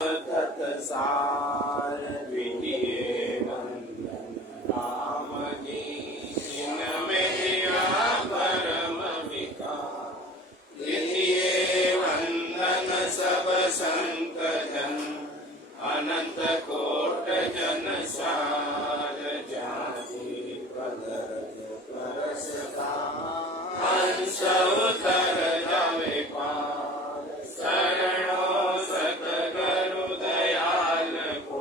तत्सार द्वितीय वंदन राम जी जिनमें दिया परम विकार। द्वितीय वंदन सब संत जन अनंत कोट जन सार जाति पदर परसता हंस उतर जावे पार। शरणो सतगुरु दयाल को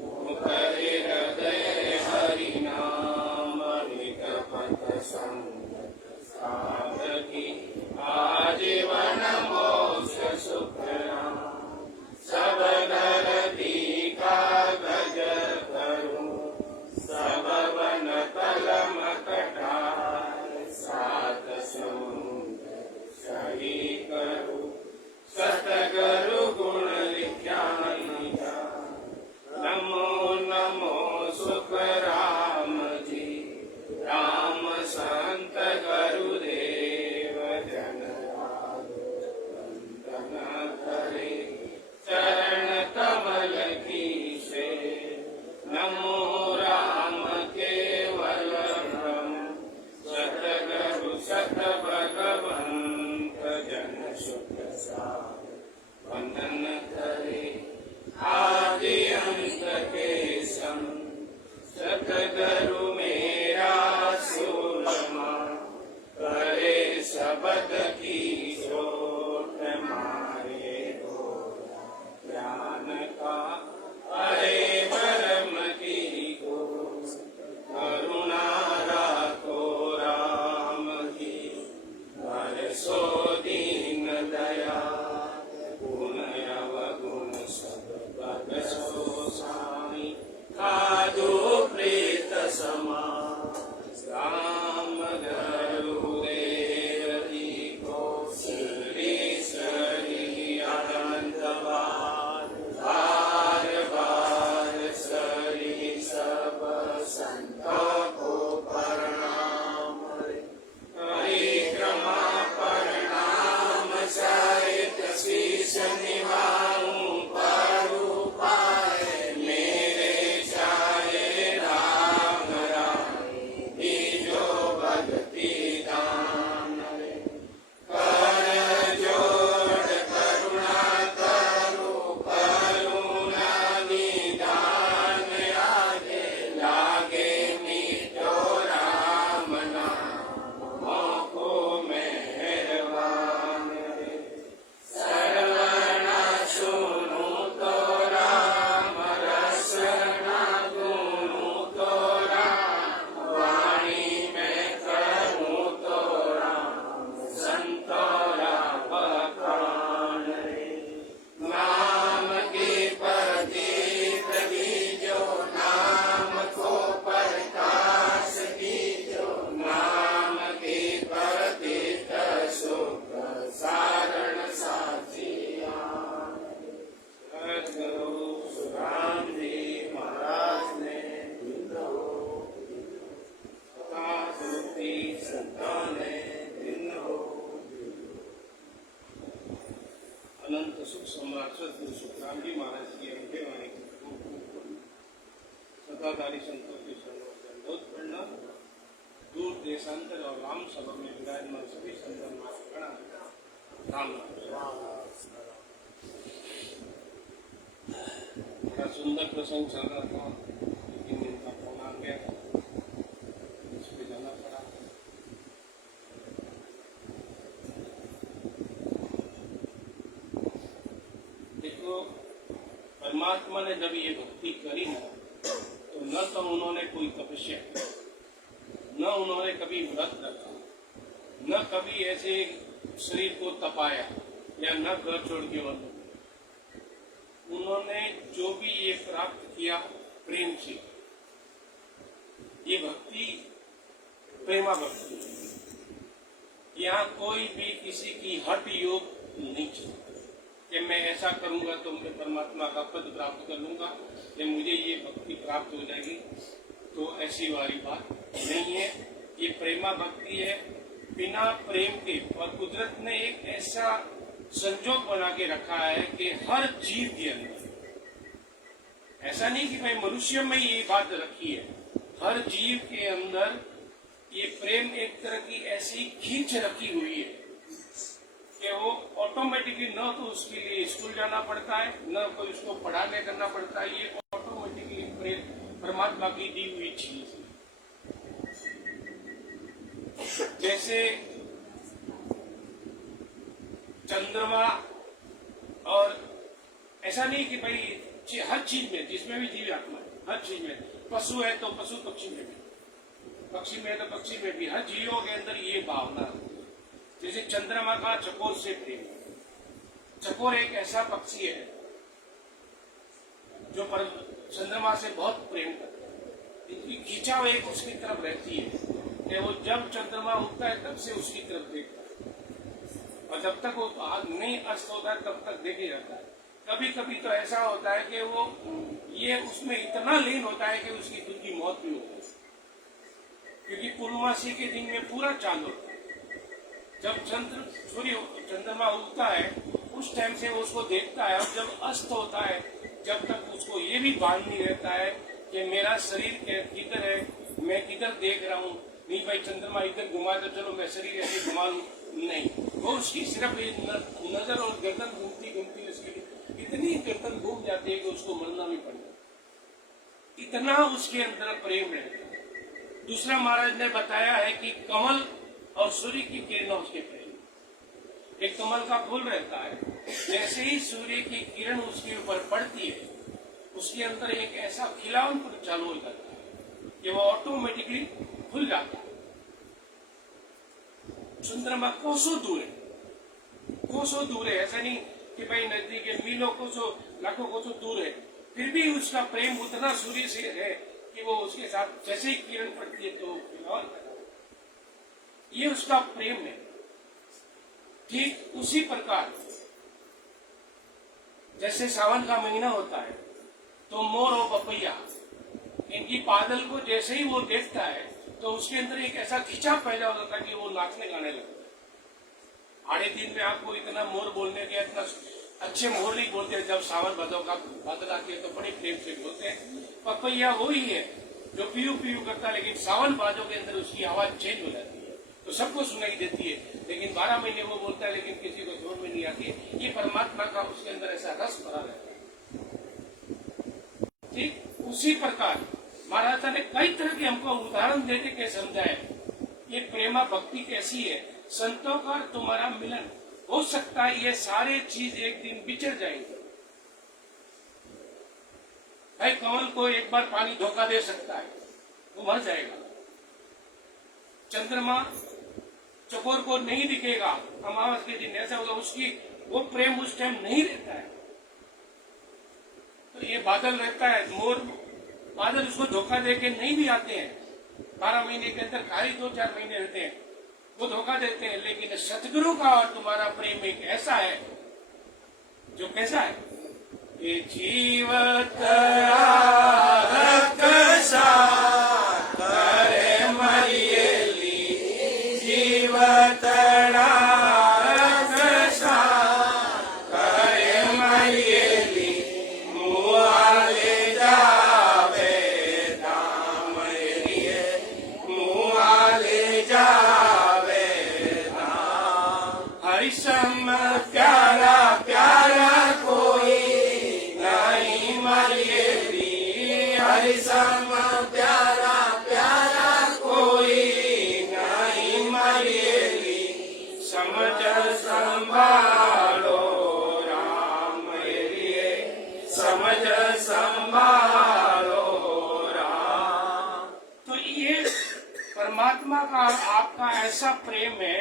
मुखरि हृदय हरि नाम नित पथ संगत साधकी आजीवन मोक्ष सुख राम। सब धरती कागज करूं सब वन कलम कटार। सात समुद्र सही करूं सतगुरु गुण विज्ञान जान। नमो नमो सुख राम जी राम संत गुरुदेव जन वंदन करे चरण कमल की से। नमो राम केवल ब्रह्म सतगुरु सत भगवंत जन सुख सार। वंदन करे आदि अंत के सम सतगुरु मेरा सूरमा। करे शब्द की चोट मारे घोड़ा ज्ञान का अरे परम की को। करुणा राखो राम की बरसो दीन दया। गुण अवगुण सब बरसो साई कादो प्रेत समा। राम गुरुदेव जी को श्री श्री अनंत बार बार बार श्री सब संतों को प्रणाम। परिक्रमा प्रणाम सहित शीश निभाऊं पढ़ू पाए मेरे चाहे राम राम। जो भक्ति दान कर जोड़ करुणा करो करुणा निदान। आगे लागे मीठो राम नाम को मेहरबान। सर्वना सुनू तो राम रसना गुनू तो राम। वाणी में करूं तो राम संतोरा बखान। नाम की प्रदीप दीजो नाम को प्रकाश दीजो। नाम की प्रदीप सुख सारण साचिया। सद्गुरु सुराम जी महाराज ने अनंत सुख सम्राट सद्गुरु सुखराम जी महाराज की अभिवाणी सताधारी संतों के चरणों प्रणाम। दूर देशांतर और राम सभा में विराजमान सभी संतन प्रणाम। राम बड़ा सुंदर प्रसंग चल रहा था लेकिन इनका फोन आ गया इस पे जाना पड़ा। देखो परमात्मा ने जब ये भक्ति करी ना तो न तो उन्होंने कोई तपस्या की न उन्होंने कभी व्रत रखा न कभी ऐसे शरीर को तपाया या न घर छोड़ के वर्ण। उन्होंने जो भी ये प्राप्त किया प्रेम से। ये भक्ति प्रेमा भक्ति। यहाँ कोई भी किसी की हठ योग नहीं चलता कि मैं ऐसा करूंगा तो मैं परमात्मा का पद प्राप्त कर लूंगा या मुझे ये भक्ति प्राप्त हो जाएगी। तो ऐसी वाली बात नहीं है। ये प्रेमा भक्ति है बिना प्रेम के। और कुदरत ने एक ऐसा संजोग बना के रखा है कि हर जीव के अंदर, ऐसा नहीं कि भाई मनुष्य में ये बात रखी है, हर जीव के अंदर ये प्रेम एक तरह की ऐसी खींच रखी हुई है कि वो ऑटोमेटिकली न तो उसके लिए स्कूल जाना पड़ता है, न कोई उसको पढ़ाने करना पड़ता है, ये ऑटोमेटिकली प्रेम परमात्मा की दी हुई चीज है। जैसे चंद्रमा, और ऐसा नहीं कि भाई हर चीज में, जिसमें भी जीव आत्मा है, हर चीज में, पशु है तो पशु पक्षी में भी, पक्षी में तो पक्षी में भी, हर जीवों के अंदर ये भावना है। जैसे चंद्रमा का चकोर से प्रेम, चकोर एक ऐसा पक्षी है जो चंद्रमा से बहुत प्रेम करता है, इनकी खिंचाव एक उसकी तरफ रहती है कि वो जब चंद्रमा उगता है तब से उसकी तरफ देखता है, और जब तक वो आग नहीं अस्त होता है तब तक देखे जाता है। कभी कभी तो ऐसा होता है कि वो ये उसमें इतना लीन होता है कि उसकी खुद की मौत भी होती है, क्योंकि पूर्णमासी के दिन में पूरा चांद होता है। जब चंद्रमा उगता है उस टाइम से वो उसको देखता है, और जब अस्त होता है जब तक उसको ये भी भान नहीं रहता है कि मेरा शरीर किधर है, मैं किधर देख रहा हूँ। नहीं भाई चंद्रमा इधर घुमा तो चलो मैं शरीर ऐसे घुमा लूं, नहीं, वो उसकी सिर्फ नजर और गर्दन घूमती घूमती उसकी इतनी गर्दन घूम जाती है कि उसको मरना भी पड़ता, इतना उसके अंदर प्रेम रहता है। दूसरा महाराज ने बताया है कि कमल और सूर्य की किरणों उसके प्रेम। एक कमल का फूल रहता है, जैसे ही सूर्य की किरण उसके ऊपर पड़ती है उसके अंदर एक ऐसा खिलावन चालू हो जाता है कि वो ऑटोमेटिकली खुल जाता है। चंद्रमा कोसों दूर है, कोसों दूर है, ऐसा नहीं कि भाई नजदीक है, मीलों कोसों लाखों कोसों दूर है, फिर भी उसका प्रेम उतना सूर्य से है कि वो उसके साथ जैसे ही किरण पड़ती है तो खिलावन करता है, ये उसका प्रेम है। ठीक उसी प्रकार जैसे सावन का महीना होता है तो मोर और पपैया, इनकी बादल को जैसे ही वो देखता है तो उसके अंदर एक ऐसा खिंचाव पैदा हो जाता है कि वो नाचने गाने लगता है। आधे दिन में आपको इतना मोर बोलने के, इतना अच्छे मोर नहीं बोलते, जब सावन भादों का बादल आती है तो बड़े प्रेम से बोलते हैं। पपैया वही है जो पीयू पीयू करता है, लेकिन सावन भादों के अंदर उसकी आवाज चेंज हो जाती है तो सबको सुनाई देती है, लेकिन 12 महीने वो बोलता है लेकिन किसी को समझ में नहीं आती है। ये परमात्मा का उसके अंदर ऐसा रस भरा रहता है। ठीक उसी प्रकार महाराज ने कई तरह के हमको उदाहरण देते के समझाए ये प्रेमा भक्ति कैसी है। संतों का तुम्हारा मिलन हो सकता है, ये सारे चीज एक दिन बिछड़ जाएंगे। भाई कमल को एक बार पानी धोखा दे सकता है, वो मर जाएगा। चंद्रमा चकोर को नहीं दिखेगा, अमावस के दिन ऐसा होगा, उसकी वो प्रेम उस टाइम नहीं रहता है। तो ये बादल रहता है, मोर बादल उसको धोखा देके नहीं भी आते हैं, 12 महीने के अंदर खाली 2-4 महीने रहते हैं, वो धोखा देते हैं। लेकिन सतगुरु का और तुम्हारा प्रेम एक ऐसा है जो कैसा है, ये जीवत परमात्मा का आपका ऐसा प्रेम है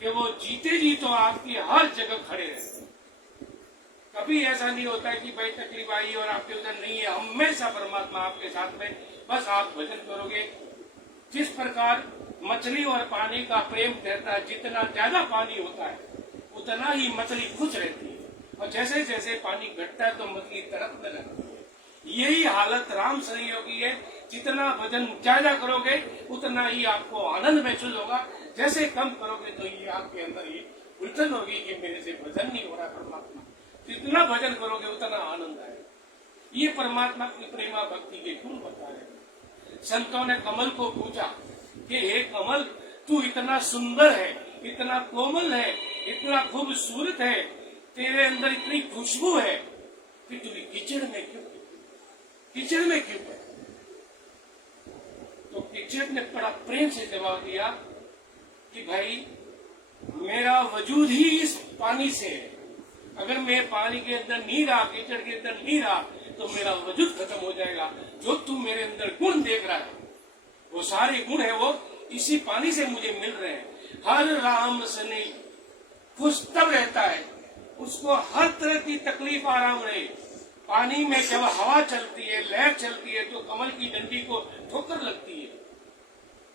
कि वो जीते जी तो आपकी हर जगह खड़े रहते हैं। कभी ऐसा नहीं होता है कि भाई तकलीफ आई और आपके उधर नहीं है, हमेशा परमात्मा आपके साथ में, बस आप भजन करोगे। जिस प्रकार मछली और पानी का प्रेम रहता है, जितना ज्यादा पानी होता है उतना ही मछली खुश रहती है, और जैसे जैसे पानी घटता है तो मछली तड़पने लगती है। यही हालत राम सहयोगी है, जितना भजन ज्यादा करोगे उतना ही आपको आनंद महसूस होगा, जैसे कम करोगे तो ये आपके अंदर ही उलझन होगी कि मेरे से भजन नहीं हो रहा परमात्मा। जितना भजन करोगे उतना आनंद आएगा। ये परमात्मा की प्रेमा भक्ति के गुण बता रहे। संतों ने कमल को पूछा कि हे कमल, तू इतना सुंदर है, इतना कोमल है, इतना खूबसूरत है, तेरे अंदर इतनी खुशबू है, कि तू कीचड़ में क्यों है? तो कीचड़ ने बड़ा प्रेम से जवाब दिया कि भाई, मेरा वजूद ही इस पानी से है। अगर मैं पानी के अंदर नहीं रहा, कीचड़ के अंदर नहीं रहा, तो मेरा वजूद खत्म हो जाएगा। जो तू मेरे अंदर गुण देख रहा है, वो सारे गुण है वो इसी पानी से मुझे मिल रहे हैं। हर राम सने खुश तब रहता है उसको हर तरह की तकलीफ आराम रहे। पानी में जब हवा चलती है, लहर चलती है, तो कमल की डंडी को ठोकर लगती है।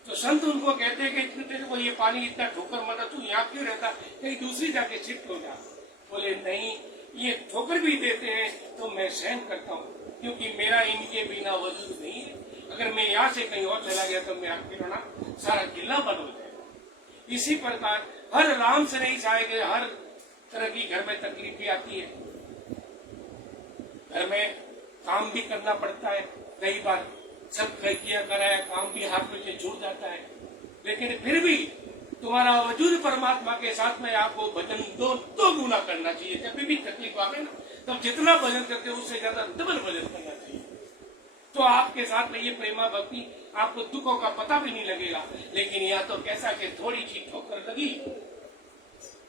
तो संत उनको कहते हैं कि तेरे को ये पानी इतना ठोकर मत, तू यहाँ क्यों रहता, कहीं दूसरी जाके शिफ्ट हो जा। बोले नहीं, ये ठोकर भी देते हैं तो मैं सहन करता हूँ, क्योंकि मेरा इनके बिना वजूद नहीं है। अगर मैं यहाँ से कहीं और चला गया तो मैं आपके रोना सारा किला बंद हो जाएगा। इसी प्रकार हर राम से नहीं चाहेंगे, हर तरह की घर में तकलीफ भी आती है। घर में काम भी करना पड़ता है, कई बार सब किया कराया काम भी हाथ में से छूट जाता है, लेकिन फिर भी तुम्हारा वजूद परमात्मा के साथ में आपको भजन दो गुना करना चाहिए। जब भी तकलीफ आवे ना, तब जितना भजन करते हो उससे ज्यादा डबल भजन करना चाहिए। तो आपके साथ में ये प्रेमा भक्ति, आपको दुखों का पता भी नहीं लगेगा। लेकिन यहाँ तो कैसा कि थोड़ी सी ठोकर लगी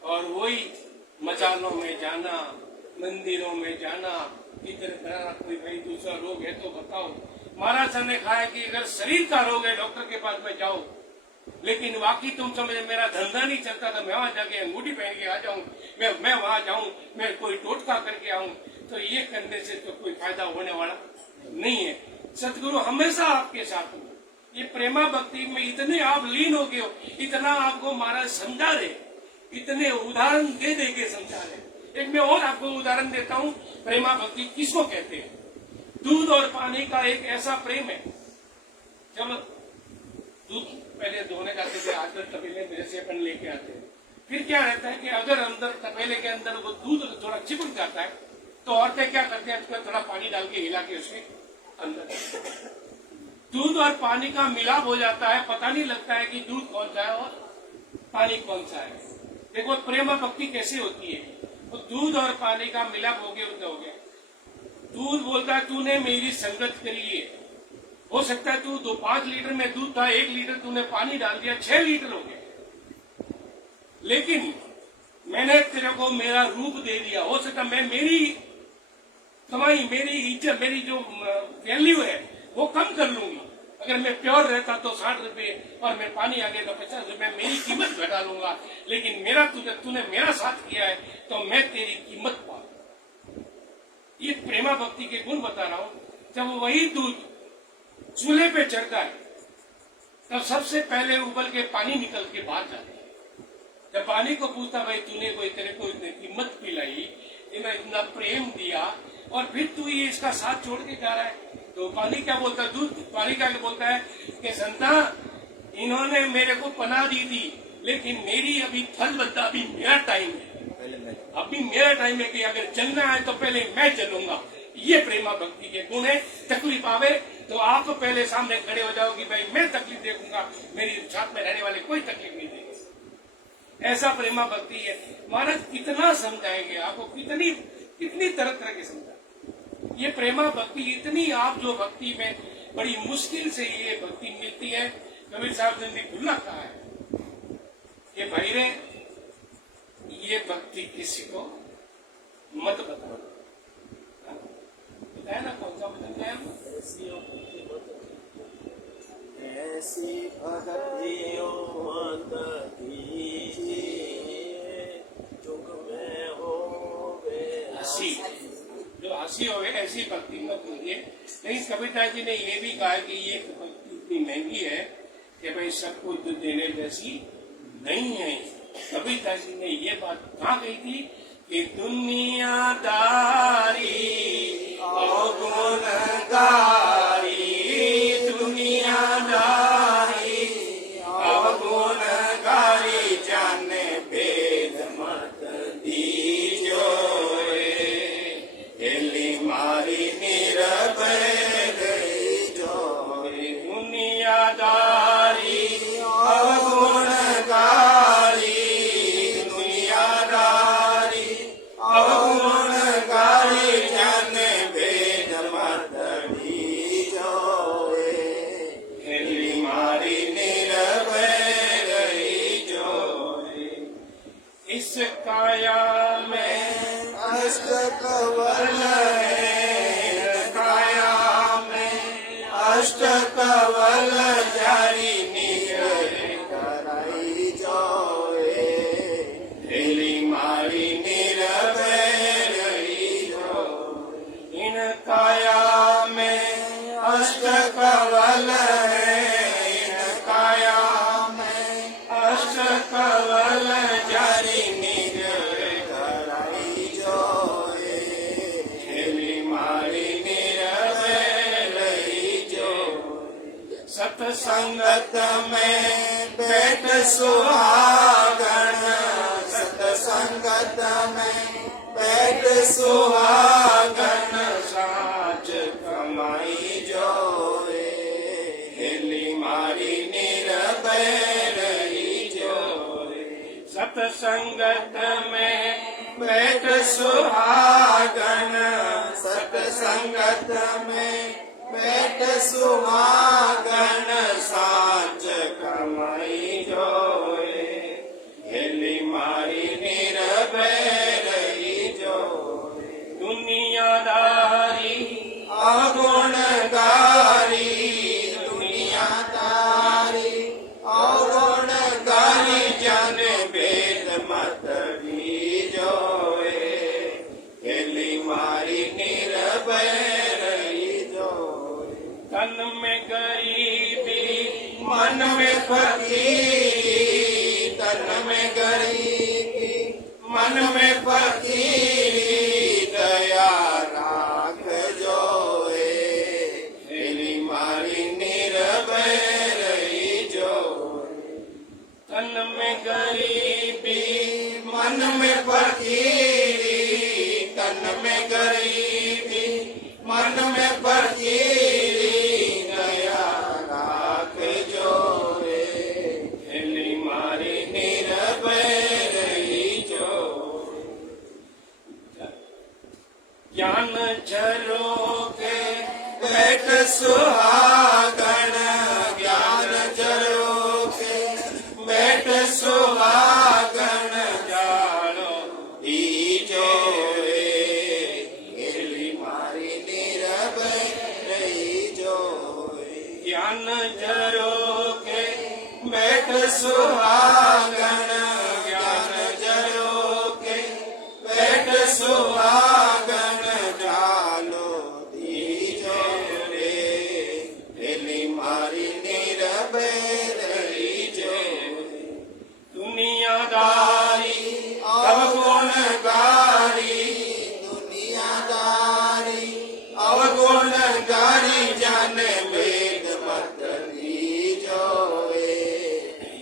और वही मचानों में जाना, मंदिरों में जाना, इधर कराना, कोई भाई दूसरा रोग है तो बताओ। महाराज साहब ने कहा है कि अगर शरीर का रोग है डॉक्टर के पास में जाओ, लेकिन वाकई तुम समझे मेरा धंधा नहीं चलता तो मैं वहां जाके अंगूठी पहन के आ जाऊं, मैं वहां जाऊं, मैं कोई टोटका करके आऊं, तो ये करने से तो कोई फायदा होने वाला नहीं है। सतगुरु हमेशा आपके साथ हो। ये प्रेमा भक्ति में इतने आप लीन हो गए हो, इतना आपको महाराज समझा रहे, इतने उदाहरण दे दे के समझा रहे। एक मैं और आपको उदाहरण देता हूँ, प्रेमा भक्ति किसको कहते हैं। दूध और पानी का एक ऐसा प्रेम है, जब दूध पहले धोने जाते थे, आजकल तपेले में से अपन लेके आते हैं, फिर क्या रहता है कि अगर अंदर तपेले के अंदर वो दूध थोड़ा चिपक जाता है, तो औरतें क्या करते हैं, उसमें थोड़ा पानी डाल के हिला के उसके अंदर दूध और पानी का मिलाप हो जाता है। पता नहीं लगता है कि दूध कौन सा है और पानी कौन सा है। देखो प्रेम भक्ति कैसे होती है, तो दूध और पानी का मिलाप हो गया। दूध बोलता है तूने मेरी संगत करी है, हो सकता है तू 5 लीटर में दूध था, 1 लीटर तूने पानी डाल दिया, 6 लीटर हो गया, लेकिन मैंने तेरे को मेरा रूप दे दिया। हो सकता मैं मेरी कमाई, मेरी इज्जत, मेरी जो वैल्यू है वो कम कर लूंगी। अगर मैं प्योर रहता तो 60 रुपए और मैं पानी आ गया तो 50 रुपए, मेरी कीमत घटा लूंगा। लेकिन मेरा तूने मेरा साथ किया है तो मैं तेरी कीमत पा। ये प्रेमा भक्ति के गुण बता रहा हूं। जब वही दूध चूल्हे पे चढ़ता है तब सबसे पहले उबल के पानी निकल के बाहर जाता है। जब पानी को पूछता भाई तूने कोई तेरे को इतनी कीमत पिलाई, इतना प्रेम दिया और फिर तू ये इसका साथ छोड़ के जा रहा है, तो पानी क्या बोलता है, दूध पानी क्या बोलता है कि संता इन्होंने मेरे को पनाह दी थी, लेकिन मेरी अभी फल बनता, अभी मेरा टाइम है, अभी मेरा टाइम है कि अगर चलना है तो पहले मैं चलूंगा। ये प्रेमा भक्ति के गुण है। तकलीफ आवे तो आप पहले सामने खड़े हो जाओगे, भाई मैं तकलीफ देखूंगा, मेरी साथ में रहने वाले कोई तकलीफ नहीं देंगे। ऐसा प्रेमा भक्ति है। महाराज कितना समझाएंगे आपको, कितनी तरह तरह के समझा। ये प्रेमा भक्ति इतनी, आप जो भक्ति में बड़ी मुश्किल से ये भक्ति मिलती है। कबीर साहब ने खुला कहा है कि भाई रे ये भक्ति किसी को मत बताओ। बताया ना कौन सा भजन गाया? ऐसी भक्तियों मत कीजिए जुग में होवे हंसी, जो हंसी होवे ऐसी भक्ति मत कीजिए। लेकिन कबीरदास जी ने ये भी कहा कि ये भक्ति इतनी महंगी है कि भाई सबको देने जैसी नहीं है। कबीरदास जी ने ये बात कहाँ कही थी कि दुनियादारी अवगुणगारी, दुनियादारी अवगुणगारी जाने भेद मन મારી નિરભય રહી જોય દુનિયાદારી અવગુણકારી દુનિયાદારી અવગુણકારી જાને ભેદ મતડી જોય હેલી મારી નિરભય રહી જોય इस काया में अष्ट कवल है काया में अष्ट कवल जारी निग्रह कराई जोए हेली मारी निरभय रही जोए इन काया में अष्ट कवल है इन काया में अष्ट कवल जारी निग्रह कराई जोए हेली मारी निरभय रही जोए सत्संगत में बैठ सुहागण सत्संगत में बैठ सुहागण साच कमाई जोए हेली मारी निरभय रही जोए सत्संगत में बैठ सुहागण सत्संगत में बैठ सुहागण साच कमाई जोए हेली मारी निरभय रही जोए दुनियादारी अगुणगारी दुनियादारी अगुणगारी जन भेद मत जोए हेली मारी निरभय रही जोए तन में गरीबी मन में फकीरी तन में गरीबी मन में फकीरी दया राख जोए हेली मारी निरभय रही जोए तन में गरीबी मन में फकीरी तन में गरीबी मन में फकीरी दया राख जोए हेली मारी निरभय रही जोए ज्ञान झरोके बैठ सुहागण ज्ञान जरोके बैठ सुहागण जानो दी जोए हेली मारी निरभय रही जोए ज्ञान झरोके बैठ सुहागण ज्ञान जरोके बैठ सुहागण डालो दी जोरे हेली मारी निरभय रही जोरे दुनियादारी अवगुणगारी दुनियादारी अवगुणगारी जन भेद मत जोए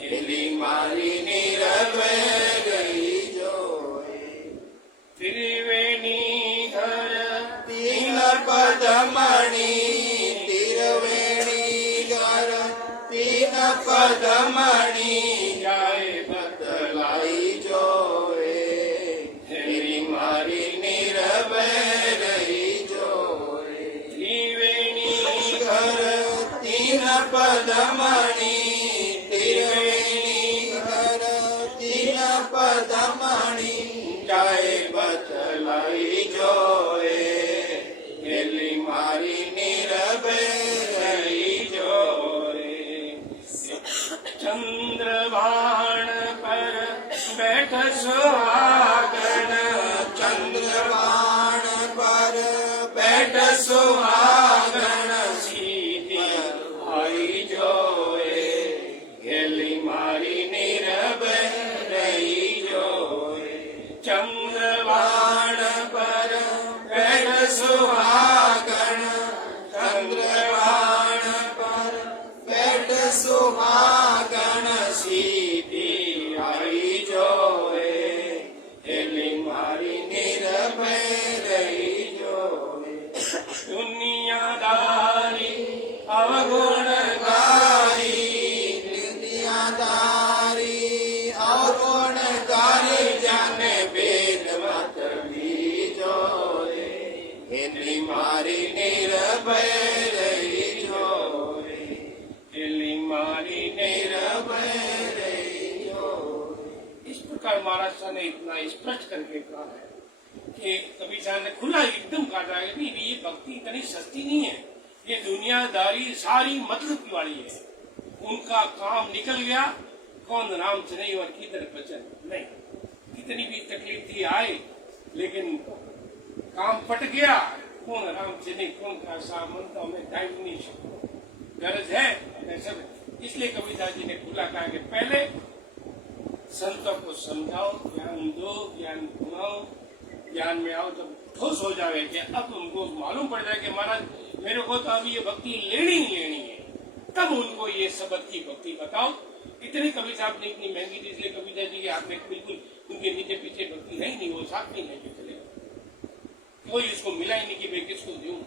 हेली मारी निरभय रही जोए त्रिवेणी घर तीन पदमणि तिरवेणी घर तीन पदमणि जाय बतलाई जोए हेली मारी निरभय रही जोए त्रिवेणी घर तीन पदमणि तिरवेणी घर तीन पदमणि जाय बतलाई जोए हेली मारी निरभय रही जोए चंद्रवाण पर बैठ सुहागण चंद्रवाण पर बैठ सुहागण सीधी आई जोए हेली मारी निरभय रही जोए चंद्रवाण पर बैठ सुहागण चंद्रवाण पर बैठ सुहागण सीधी आई जोए हेली मारी निरभय रही जोए એની મારી નિર્ભય રહી જોરે दिल्ली मारी નિર્ભય રહી इस प्रकार महाराज साहब ने इतना स्पष्ट करके कहा है कि कबीर साहब ने खुला एकदम कहा है कि ये भक्ति इतनी सस्ती नहीं है, ये दुनियादारी सारी मतलब की वाली है। उनका काम निकल गया, कौन राम से नहीं और किधर बचन नहीं, कितनी भी तकलीफ थी आए लेकिन काम पट गया, कौन राम से नहीं कौन का सामंता में टाइम नहीं गरज है सब। इसलिए कबीरदास जी ने खुला कहा कि पहले संतों को समझाओ, ज्ञान दो, ज्ञान घुमाओ, ज्ञान में आओ जब ठोस हो जावे कि अब उनको मालूम पड़ जाए कि महाराज मेरे को तो अभी ये भक्ति लेनी ही लेनी है, तब उनको ये शब्द की भक्ति बताओ। इतनी कबीर साहब ने इतनी महंगी थी, इसलिए कबीरदास जी के हाथ में बिल्कुल उनके नीचे पीछे भक्ति है ही नहीं, वो साथ में लेके चले, कोई इसको मिला ही नहीं कि मैं किसको दूं,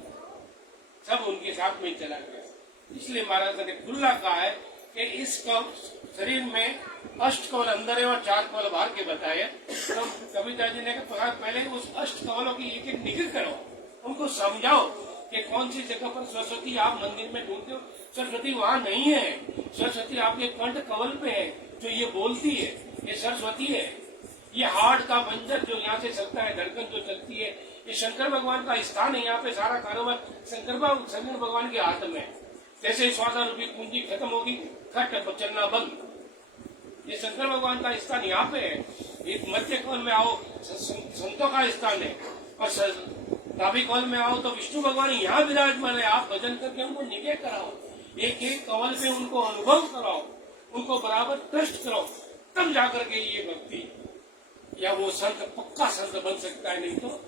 सब उनके साथ में चला गया। इसलिए महाराज ने खुला कहा है कि इस शरीर में अष्ट कवल अंदर है और 4 कवल बाहर के बताए। तो कबीरदास जी ने कहा पहले उस अष्ट कवलों की एक एक निकल करो, उनको समझाओ कि कौन सी जगह पर सरस्वती आप मंदिर में ढूंढते हो, सरस्वती वहाँ नहीं है, सरस्वती आपके कंठ कवल पे है, जो ये बोलती है ये सरस्वती है। ये हार्ट का बंजर जो यहाँ से चलता है, धड़कन जो चलती है, ये शंकर भगवान का स्थान है। यहाँ पे सारा कारोबार शंकर भगवान के हाथ में। जैसे श्वासा रूपी कुंजी खत्म होगी, खट चलना बंद, ये शंकर भगवान का स्थान यहाँ पे है। एक मध्य कवल में आओ संतों का स्थान है, और दावी कवल में आओ तो विष्णु भगवान यहाँ विराजमान है। आप भजन करके उनको निगे कराओ, एक एक कवल पे उनको अनुभव कराओ, उनको बराबर कष्ट करो, तब जाकर के ये भक्ति या वो संत पक्का संत बन सकता है, नहीं तो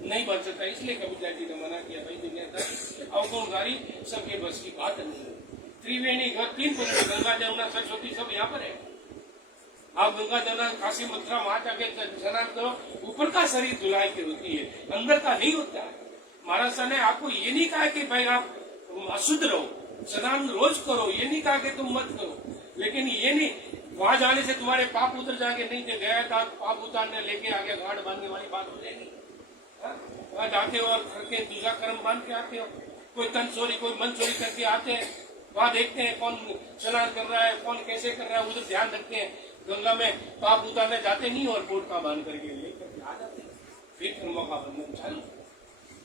नहीं बन सकता। इसलिए कबीरदास जी ने मना किया भाई दुनियादारी अवगुणकारी सबके बस की बात नहीं है। त्रिवेणी घर 3 पवित्र गंगा जमुना सरस्वती सब यहाँ पर है। आप गंगा जमुना काशी मथुरा वहां जाके स्नान करो, ऊपर का शरीर धुलाई की होती है, अंदर का नहीं होता है। महाराज साहब ने आपको ये नहीं कहा कि भाई आप अशुद्ध रहो, स्नान रोज करो, ये नहीं कहा कि तुम मत करो, लेकिन ये नहीं वहां जाने से तुम्हारे पाप उतर जाएंगे, नहीं जो गया था पाप उतारने लेके आगे घाट बांधने वाली बात हो जाएगी। वहां जाते हो और करके दूसरा कर्म बांध के आते हो, कोई तन चोरी कोई मन चोरी करके आते हैं, वहां देखते हैं कौन स्नान कर रहा है, कौन कैसे कर रहा है, उधर ध्यान रखते हैं। गंगा में पाप उतारने जाते नहीं और पोटका बांध करके लेकर आ जाते हैं, फिर कर्मों का बंधन चालू।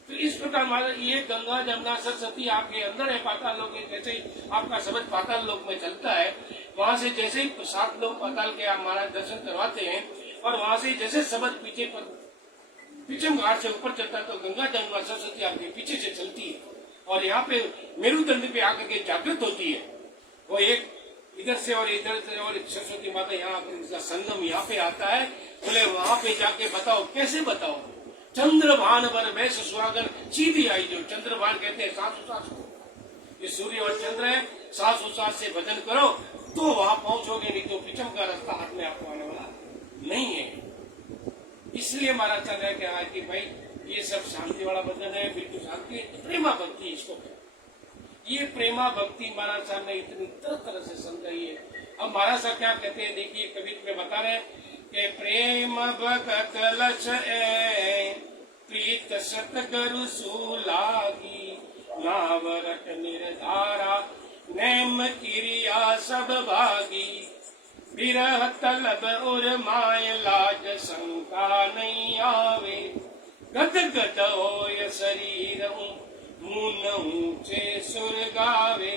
तो इस प्रकार महाराज ये गंगा जमुना सरस्वती आपके अंदर है, पाताल लोक में। जैसे ही आपका शब्द पाताल लोक में चलता है, वहां से जैसे ही 7 लोग पाताल के आप महाराज दर्शन करवाते हैं, और वहां से जैसे शब्द पीछे पर पिछम घाट से ऊपर चलता है, तो गंगा जमुना सरस्वती आपके पीछे से चलती है और यहाँ पे मेरुदंड पे आकर के जागृत होती है। वो एक इधर से और इधर से, और सरस्वती माता यहाँ संगम यहाँ पे आता है। बोले वहां पे जाके बताओ, कैसे बताओ? चंद्र भान बर वैश सुहागन सीधी आई, जो चंद्र भान कहते हैं सांस उसास को, ये सूर्य और चंद्र है, सांस उसास से भजन करो तो वहां पहुंचोगे, नहीं तो पिछम का रास्ता हाथ में आपको आने वाला नहीं है। इसलिए महाराज साहब ने कहा कि भाई ये सब शांति वाला भजन है, बिल्कुल शांति, प्रेमा भक्ति इसको कहते। ये प्रेमा भक्ति महाराज साहब ने इतनी तरह से समझाई है। अब महाराज साहब क्या कहते हैं, देखिए कबीर में बता रहे कि प्रेम भगत लक्ष प्रीत सतगुरु सुलागी, नावरट निर्धारा नेम क्रिया सब भागी, विरह तलब और माय लाज शंका नहीं आवे, गद गद होय शरीर मुन ऊंचे सुर गावे,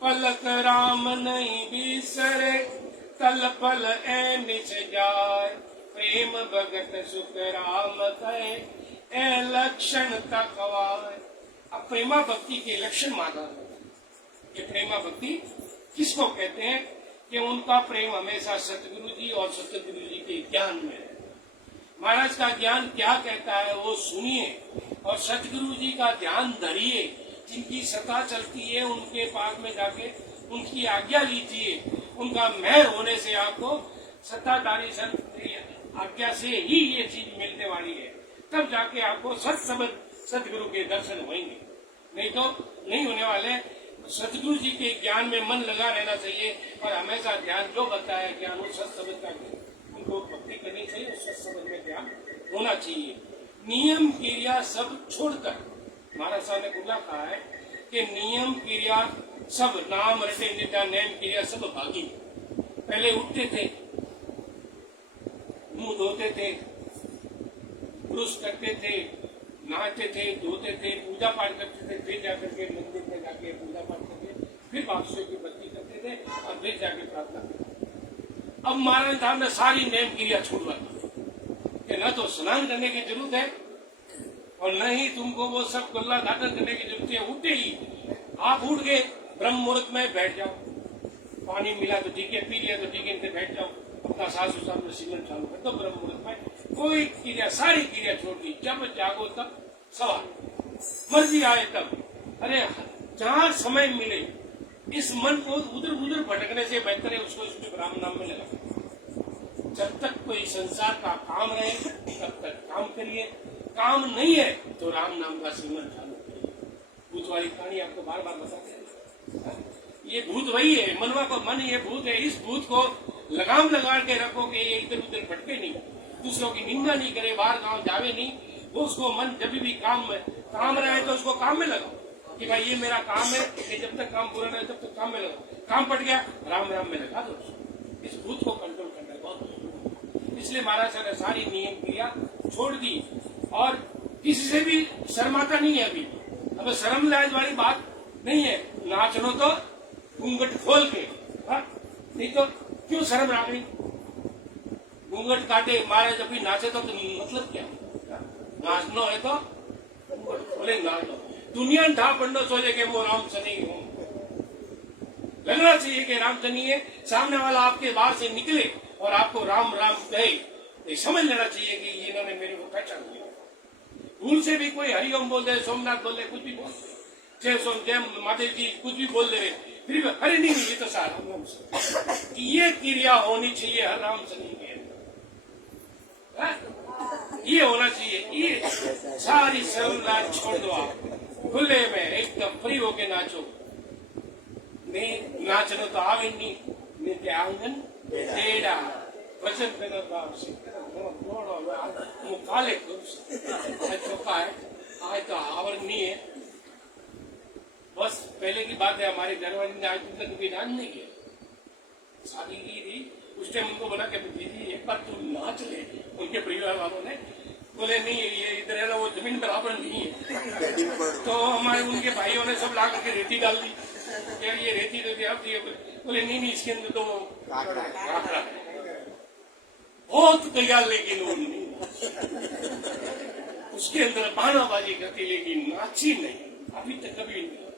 पलक राम नहीं बिसरे तल पल ए निच जाय, प्रेम भगत सुख राम कहे ए लक्षण तकवाय। अब प्रेमा भक्ति के लक्षण माना, ये प्रेमा भक्ति किसको कहते हैं कि उनका प्रेम हमेशा सतगुरु जी और सतगुरु जी के ज्ञान में है। महाराज का ज्ञान क्या कहता है वो सुनिए, और सतगुरु जी का ध्यान धरिए, जिनकी सत्ता चलती है उनके पास में जाके उनकी आज्ञा लीजिए। उनका मेहर होने से आपको सत्ताधारी संत आज्ञा से ही ये चीज मिलने वाली है, तब जाके आपको सतगुरु के दर्शन होंगे, नहीं तो नहीं होने वाले। सतगुरु जी के ज्ञान में मन लगा रहना चाहिए, और हमेशा ध्यान जो बताया ज्ञान वो सत समझ का उनको भक्ति करनी चाहिए, सत समझ में ध्यान होना चाहिए। नियम क्रिया सब छोड़कर, महाराज साहब ने खुला कहा है कि नियम क्रिया सब, नाम रटे नित्या नैम क्रिया सब भागी। पहले उठते थे, मुंह धोते थे, ब्रुश करते थे, नहाते थे, धोते थे, पूजा पाठ करते थे, फिर जाकर के मंदिर में जाके पूजा पाठ करके फिर बादशाह की बत्ती करते थे और फिर जाके प्रार्थना करते। अब महाराज साहब ने सारी नेम क्रिया छुड़वा दी कि न तो स्नान करने की जरूरत है और न ही तुमको वो सब कुल्ला धाटन करने की जरूरत है। उठते ही आप उठ गए, ब्रह्म मुहूर्त में बैठ जाओ, पानी मिला तो ठीक है, पी लिया तो ठीक है, इनसे बैठ जाओ, अपना सासू सामने सिमरन चालू कर दो। ब्रह्म मुहूर्त में कोई क्रिया, सारी क्रिया छोड़ दी, जब जागो तब सवाल, मर्जी आए तब। अरे जहां समय मिले इस मन को उधर उधर भटकने से बेहतर है उसको इसमें राम नाम में लगा। जब तक कोई संसार का काम रहे तब तक काम करिए, काम नहीं है तो राम नाम का सिमरन चालू करिए। भूत वाली कहानी आपको बार बार बताते हैं, ये भूत वही है, मनवा को मन ये भूत है। इस भूत को लगाम लगा के रखो कि ये इधर उधर भटके नहीं, दूसरों की निंदा नहीं करे, बाहर गांव जावे नहीं। वो उसको मन जब भी काम रहे तो उसको काम में लगाओ कि भाई ये मेरा काम है, ये जब तक काम पूरा नहीं तब तक काम में लगाओ। काम पड़ गया राम राम में लगा दो। इस भूत को कंट्रोल करना बहुत, इसलिए महाराज ने सारी नियम क्रिया छोड़ दी और किसी से भी शर्माता नहीं है। अभी अब शर्म लाज वाली बात नहीं है, नाच लो तो घूंघट खोल के, नहीं तो क्यों शर्म आ गई। घूंघट काटे महाराज अभी नाचे तो मतलब क्या, नाचनो है तो बोले नाच लो। दुनिया ढा पढ़ना सोचे कि वो राम सनी हो, लगना चाहिए कि राम सनी है। सामने वाला आपके बाहर से निकले और आपको राम राम कहे, ये समझ लेना चाहिए कि इन्होंने मेरे को पहचान लिया। भूल से भी कोई हरिओम बोल दे, सोमनाथ बोल दे, कुछ भी बोल दे, जय सोम जय महादेव जी कुछ भी बोल दे, फिर अरे नहीं ये तो सारा राम सनी, ये क्रिया होनी चाहिए हर राम सनी के, ये होना चाहिए। ये सारी शर्मनाक छोड़ दो, आप खुले में एकदम फ्री होके नाचो। नहीं नाचनो तो आवे नहीं, नित्य आंगन टेढ़ा वचन काले चौका है, आज तो आवर नहीं है। बस पहले की बात है, हमारे घर वाले ने आज तक कभी डांस नहीं किया। शादी की थी उस टाइम उनको बोला कि दीदी एक बार तू नाच ले, उनके परिवार वालों ने बोले नहीं ये इधर है ना, वो जमीन बराबर नहीं है। तो हमारे उनके भाइयों ने सब ला करके रेती डाल दी, ये रेती तो बोले नहीं इसके अंदर तो काकड़ा है। बहुत तैयार लेकिन वो नहीं, उसके अंदर बहानाबाजी करती लेकिन नाची नहीं, अभी तक कभी नहीं।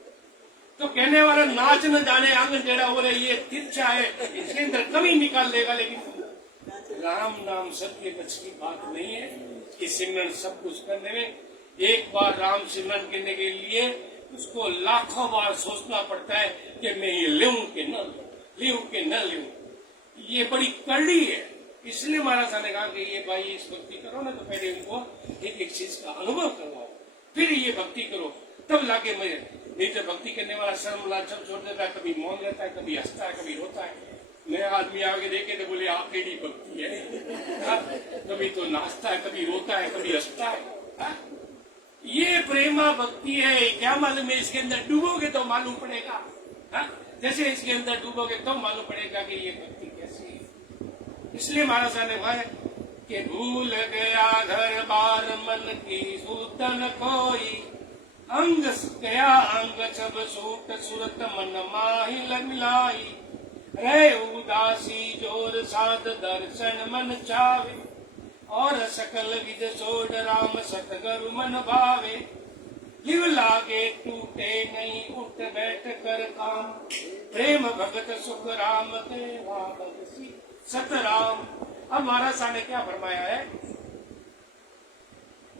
तो कहने वाला नाच न जाने आंगन टेढ़ा हो रही, ये तिरछा है, इसके अंदर कमी निकाल देगा। लेकिन राम नाम सबके बच की बात नहीं है कि सिमरन सब कुछ करने में, एक बार राम सिमरन करने के लिए उसको लाखों बार सोचना पड़ता है कि मैं ये लेऊं कि न लेऊं कि न लेऊं। ये बड़ी कड़ी है। इसलिए महाराज साहब ने कहा कि ये भाई इस भक्ति करो ना तो पहले उनको एक एक चीज का अनुभव करवाओ, फिर ये भक्ति करो, तब लाके मैं। नहीं तो भक्ति करने वाला शर्म लाज सब छोड़ देता है, कभी मौन रहता है, कभी हंसता है, कभी रोता है। नया आदमी आगे देखे तो बोले आप केड़ी भक्ति है, कभी तो नाचता है, कभी रोता है, कभी हंसता है। ये प्रेमा भक्ति है। क्या मालूम है, इसके अंदर डूबोगे तो मालूम पड़ेगा। जैसे इसके अंदर डूबोगे तो मालूम पड़ेगा कि ये भक्ति कैसी है। इसलिए महाराज साहब ने कहा कि भूल गया घर बार मन की सूतन कोई, अंग गया अंग सब सूट सुरत मन माही मिलाई, रे उदासी जोर साध दर्शन मन चावे, और सकल विद सोड राम सतगरु मन भावे, लिव लागे टूटे नहीं उठ बैठ कर काम, प्रेम भगत सुख राम के वासी सतराम। अब महाराज साहब ने क्या फरमाया है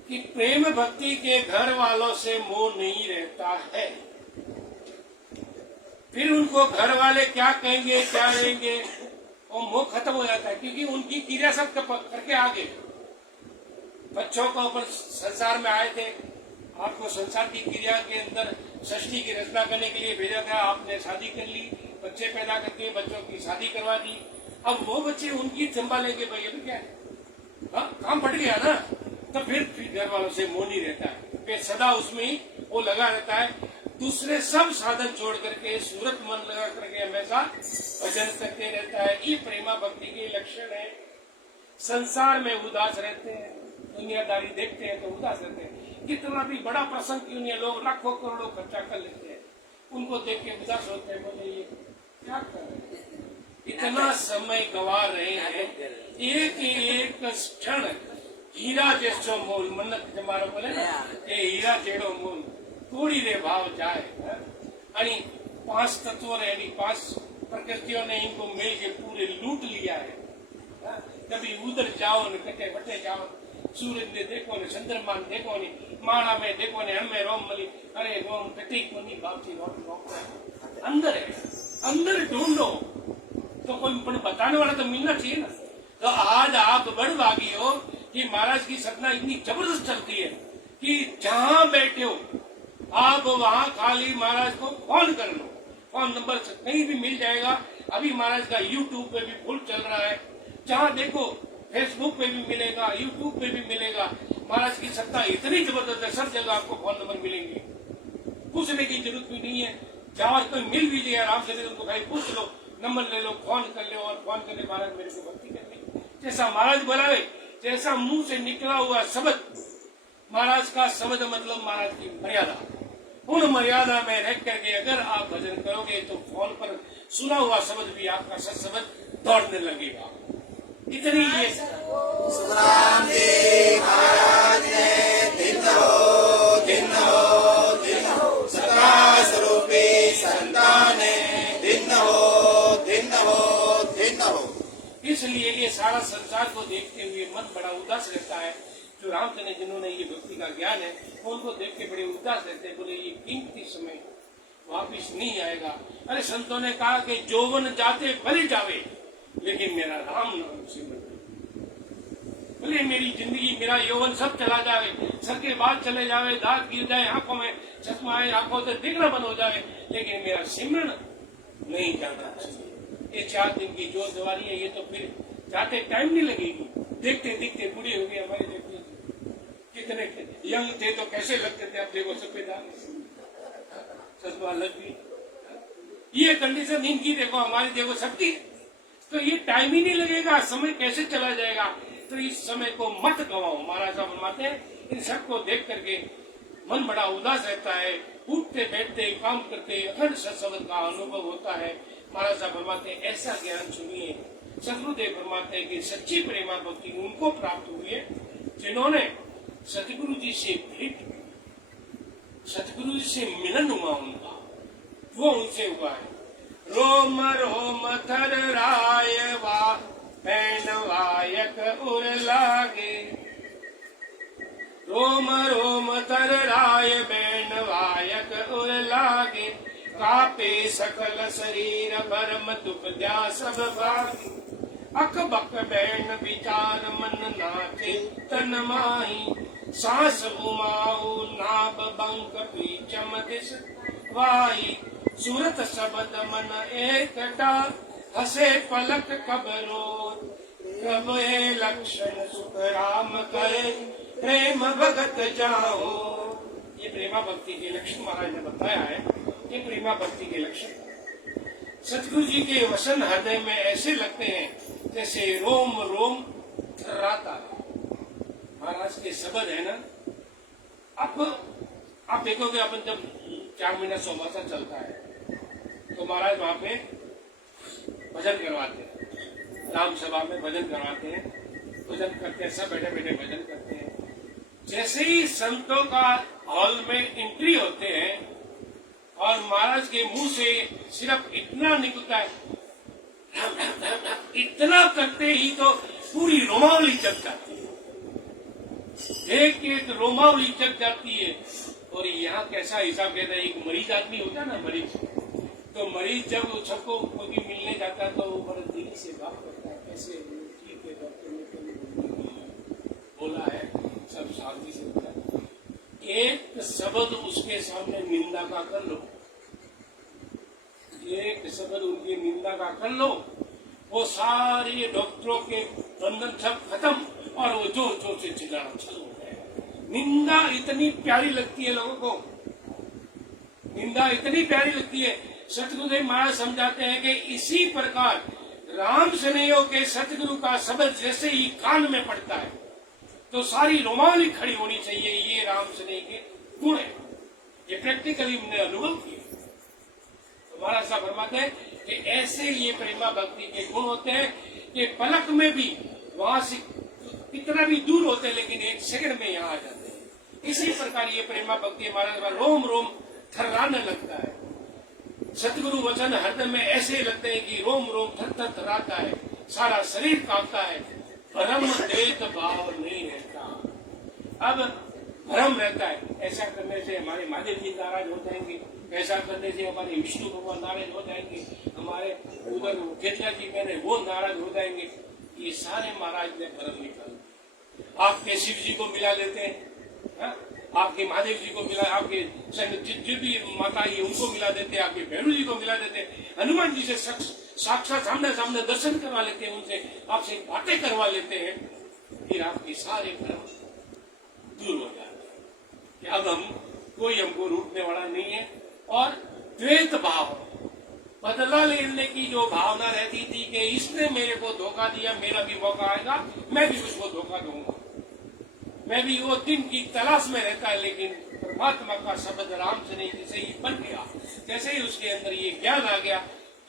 कि प्रेम भक्ति के घर वालों से मोह नहीं रहता है। फिर उनको घर वाले क्या कहेंगे क्या रहेंगे, और मोह खत्म हो जाता है, क्योंकि उनकी क्रिया सब करके आगे। बच्चों को अपन संसार में आए थे, आपको संसार की क्रिया के अंदर सृष्टि की रचना करने के लिए भेजा था, आपने शादी कर ली, बच्चे पैदा करके बच्चों की शादी करवा दी। अब वो बच्चे उनकी संभालेंगे भाई, अभी क्या है, काम पड़ गया ना। तो फिर घर वालों से मोह नहीं रहता है, फिर सदा उसमें ही वो लगा रहता है। दूसरे सब साधन छोड़ करके सूरत मन लगा करके हमेशा भजन करते रहता है। ये प्रेमा भक्ति के लक्षण है। संसार में उदास रहते हैं, दुनियादारी देखते हैं तो उदास रहते हैं। कितना भी बड़ा प्रसंग क्यों नहीं है, लोग लाखों करोड़ों खर्चा कर लेते हैं, उनको देख के उदास होते हैं, बोले ये क्या कर रहे हैं, इतना समय गवा रहे हैं। एक एक क्षण हीरा जैसो मोल, मन्नत जमारो बोले ना, ये हीरा जेड़ो मोल थोड़ी रे भाव जाए। यानी 5 तत्वों ने, यानी 5 प्रकृतियों ने इनको मिल के पूरे लूट लिया है। कभी उधर जाओ न कटे बटे जाओ, सूरज ने देखो ने, चंद्रमा ने देखो ने, माणा में देखो ने, हमें रोम मली, अरे रोम कटी कोनी बापची रोम अंदर है, अंदर ढूंढो तो कोई बताने वाला तो मिलना चाहिए ना। तो आज आप बड़भागी हो कि महाराज की सपना इतनी जबरदस्त चलती है कि जहां बैठे हो आप वहां खाली महाराज को फोन कर लो, फोन नंबर कहीं भी मिल जाएगा। अभी महाराज का यूट्यूब पे भी फुल चल रहा है, जहां देखो फेसबुक पे भी मिलेगा, यूट्यूब पे भी मिलेगा। महाराज की सत्ता इतनी जबरदस्त है, सब जगह आपको फोन नंबर मिलेंगे, पूछने की जरूरत भी नहीं है। जहां कोई मिल भी जाए आराम से उनको भाई पूछ लो, नंबर ले लो, फोन कर लो और फोन करके महाराज मेरे को भक्ति करनी जैसा महाराज बोलावे, जैसा मुंह से निकला हुआ शब्द महाराज का शब्द मतलब महाराज की मर्यादा। उन मर्यादा में रह करके अगर आप भजन करोगे तो फोन पर सुना हुआ शब्द भी आपका सत शब्द दौड़ने लगेगा। इतनी ये सुखराम जी महाराज ने दिन हो सदा स्वरूपी संतान दिन हो। इसलिए ये सारा संसार को देखते हुए मन बड़ा उदास रहता है। जो रामचंद्र जिन्होंने ये भक्ति का ज्ञान है उनको देख के बड़े उदास रहते हैं, बोले ये कीमती समय वापिस नहीं आएगा। अरे संतों ने कहा कि जौवन जाते भले जावे लेकिन मेरा राम नाम सिमरन, बोले मेरी जिंदगी मेरा यौवन सब चला जाए, सर के बाल चले जावे, दांत गिर जाए, आंखों में चश्मा आए, आंखों से देखना बंद हो जाए, लेकिन मेरा सिमरन नहीं जाना चाहिए। ये 4 दिन की जो दवारी है ये तो फिर जाते टाइम नहीं लगेगी। देखते देखते बूढ़े हो गए हमारे, देखते कितने यंग थे तो कैसे लगते थे, अब देखो सफेदार चश्मा लग गई। ये कंडीशन इनकी देखो, हमारी देखो सबकी, तो ये टाइम ही नहीं लगेगा, समय कैसे चला जाएगा। तो इस समय को मत गवाओ। महाराज साहब फरमाते हैं इन सबको देख करके मन बड़ा उदास रहता है, उठते बैठते काम करते अखंड सत्संग का अनुभव होता है। महाराज साहब फरमाते हैं ऐसा ज्ञान सुनिए। सतगुरुदेव फरमाते हैं कि सच्ची प्रेमा भक्ति उनको प्राप्त हुई है जिन्होंने सतगुरु जी से भेंट, सतगुरु जी से मिलन हुआ उनका, वो उनसे हुआ है। रोम रोम थर राय वा पैन वायक उर लागे, रोम रोम तर राय बैन वायक उर लागे, कापे सकल शरीर भरम दुख द्या सब भागी, अक बक बैन विचार मन नाचे तन माही, सांस उमाऊ नाभ बंक पीचम दिस वाई, सूरत शब्द मन एकटा हसे पलक कबरो, कब ए लक्षण सुख राम करे प्रेम भगत जाओ। ये प्रेमा भक्ति के लक्षण महाराज ने बताया है। ये प्रेमा भक्ति के लक्षण सतगुरु जी के वसन हृदय में ऐसे लगते हैं जैसे रोम रोम थर्राता है। महाराज के शब्द है ना, अब आप देखोगे अपन जब 4 महीना सोमासा चलता है तो महाराज वहां पे भजन करवाते हैं, राम सभा में भजन करवाते हैं, भजन करते हैं, सब बैठे बैठे भजन करते हैं। जैसे ही संतों का हॉल में एंट्री होते हैं और महाराज के मुंह से सिर्फ इतना निकलता है, राम राम राम राम, इतना करते ही तो पूरी रोमावली जग जाती है, एक एक रोमावली जग जाती है। और यहाँ कैसा हिसाब कहता है, एक मरीज आदमी होता है ना, मरीज, तो मरीज जब सबको कोई मिलने जाता है तो वो बड़े दिल से बात करता है, कैसे ठीक है डॉक्टर ने बोला है, सब शांति से बोला। एक शब्द उसके सामने निंदा का कर लो, एक शब्द उनकी निंदा का कर लो, वो सारे डॉक्टरों के बंधन सब खत्म और वो जोर जोर से चिल्लाना चालू है। निंदा इतनी प्यारी लगती है लोगों को, निंदा इतनी प्यारी लगती है। सतगुरुदेव महाराज समझाते हैं कि इसी प्रकार राम स्नेहियों के सतगुरु का शब्द जैसे ही कान में पड़ता है तो सारी रोमानी खड़ी होनी चाहिए। ये राम स्नेह के गुण है, ये प्रैक्टिकली हमने अनुभव किया। तो महाराज साहब फरमाते हैं कि ऐसे ये प्रेमा भक्ति के गुण होते हैं कि पलक में भी वहां से कितना भी दूर होते हैं लेकिन एक सेकंड में यहाँ आ जाते हैं। इसी प्रकार ये प्रेमा भक्ति महाराज रोम रोम थर्राने लगता है। सतगुरु वचन हृदय में ऐसे लगते हैं कि रोम रोम थर थर थराता है, सारा शरीर कांपता है। भ्रम द्वेष भाव नहीं रहता। अब भ्रम रहता है, ऐसा करने से हमारे महादेव जी नाराज हो जाएंगे, ऐसा करने से हमारे विष्णु भगवान नाराज हो जाएंगे, हमारे उधर केतला जी मैंने वो नाराज हो जाएंगे। ये सारे महाराज ने भ्रम निकाला। आपके शिव जी को मिला लेते हैं, हा? आपके महादेव जी को मिला, आपके जो भी माता है उनको मिला देते हैं, आपके भैरू जी को मिला देते हैं, हनुमान जी से साक्षात सामने सामने दर्शन करवा लेते हैं, उनसे आपसे बातें करवा लेते हैं, फिर आपके सारे भ्रम दूर हो जाते हैं कि अब कोई हमको रूठने वाला नहीं है। और द्वैत भाव, बदला लेने की जो भावना रहती थी कि इसने मेरे को धोखा दिया, मेरा भी मौका आएगा, मैं भी उसको धोखा दूंगा, मैं भी वो दिन की तलाश में रहता है। लेकिन परमात्मा का शब्द राम से नहीं जैसे ही बन गया, जैसे ही उसके अंदर ये ज्ञान आ गया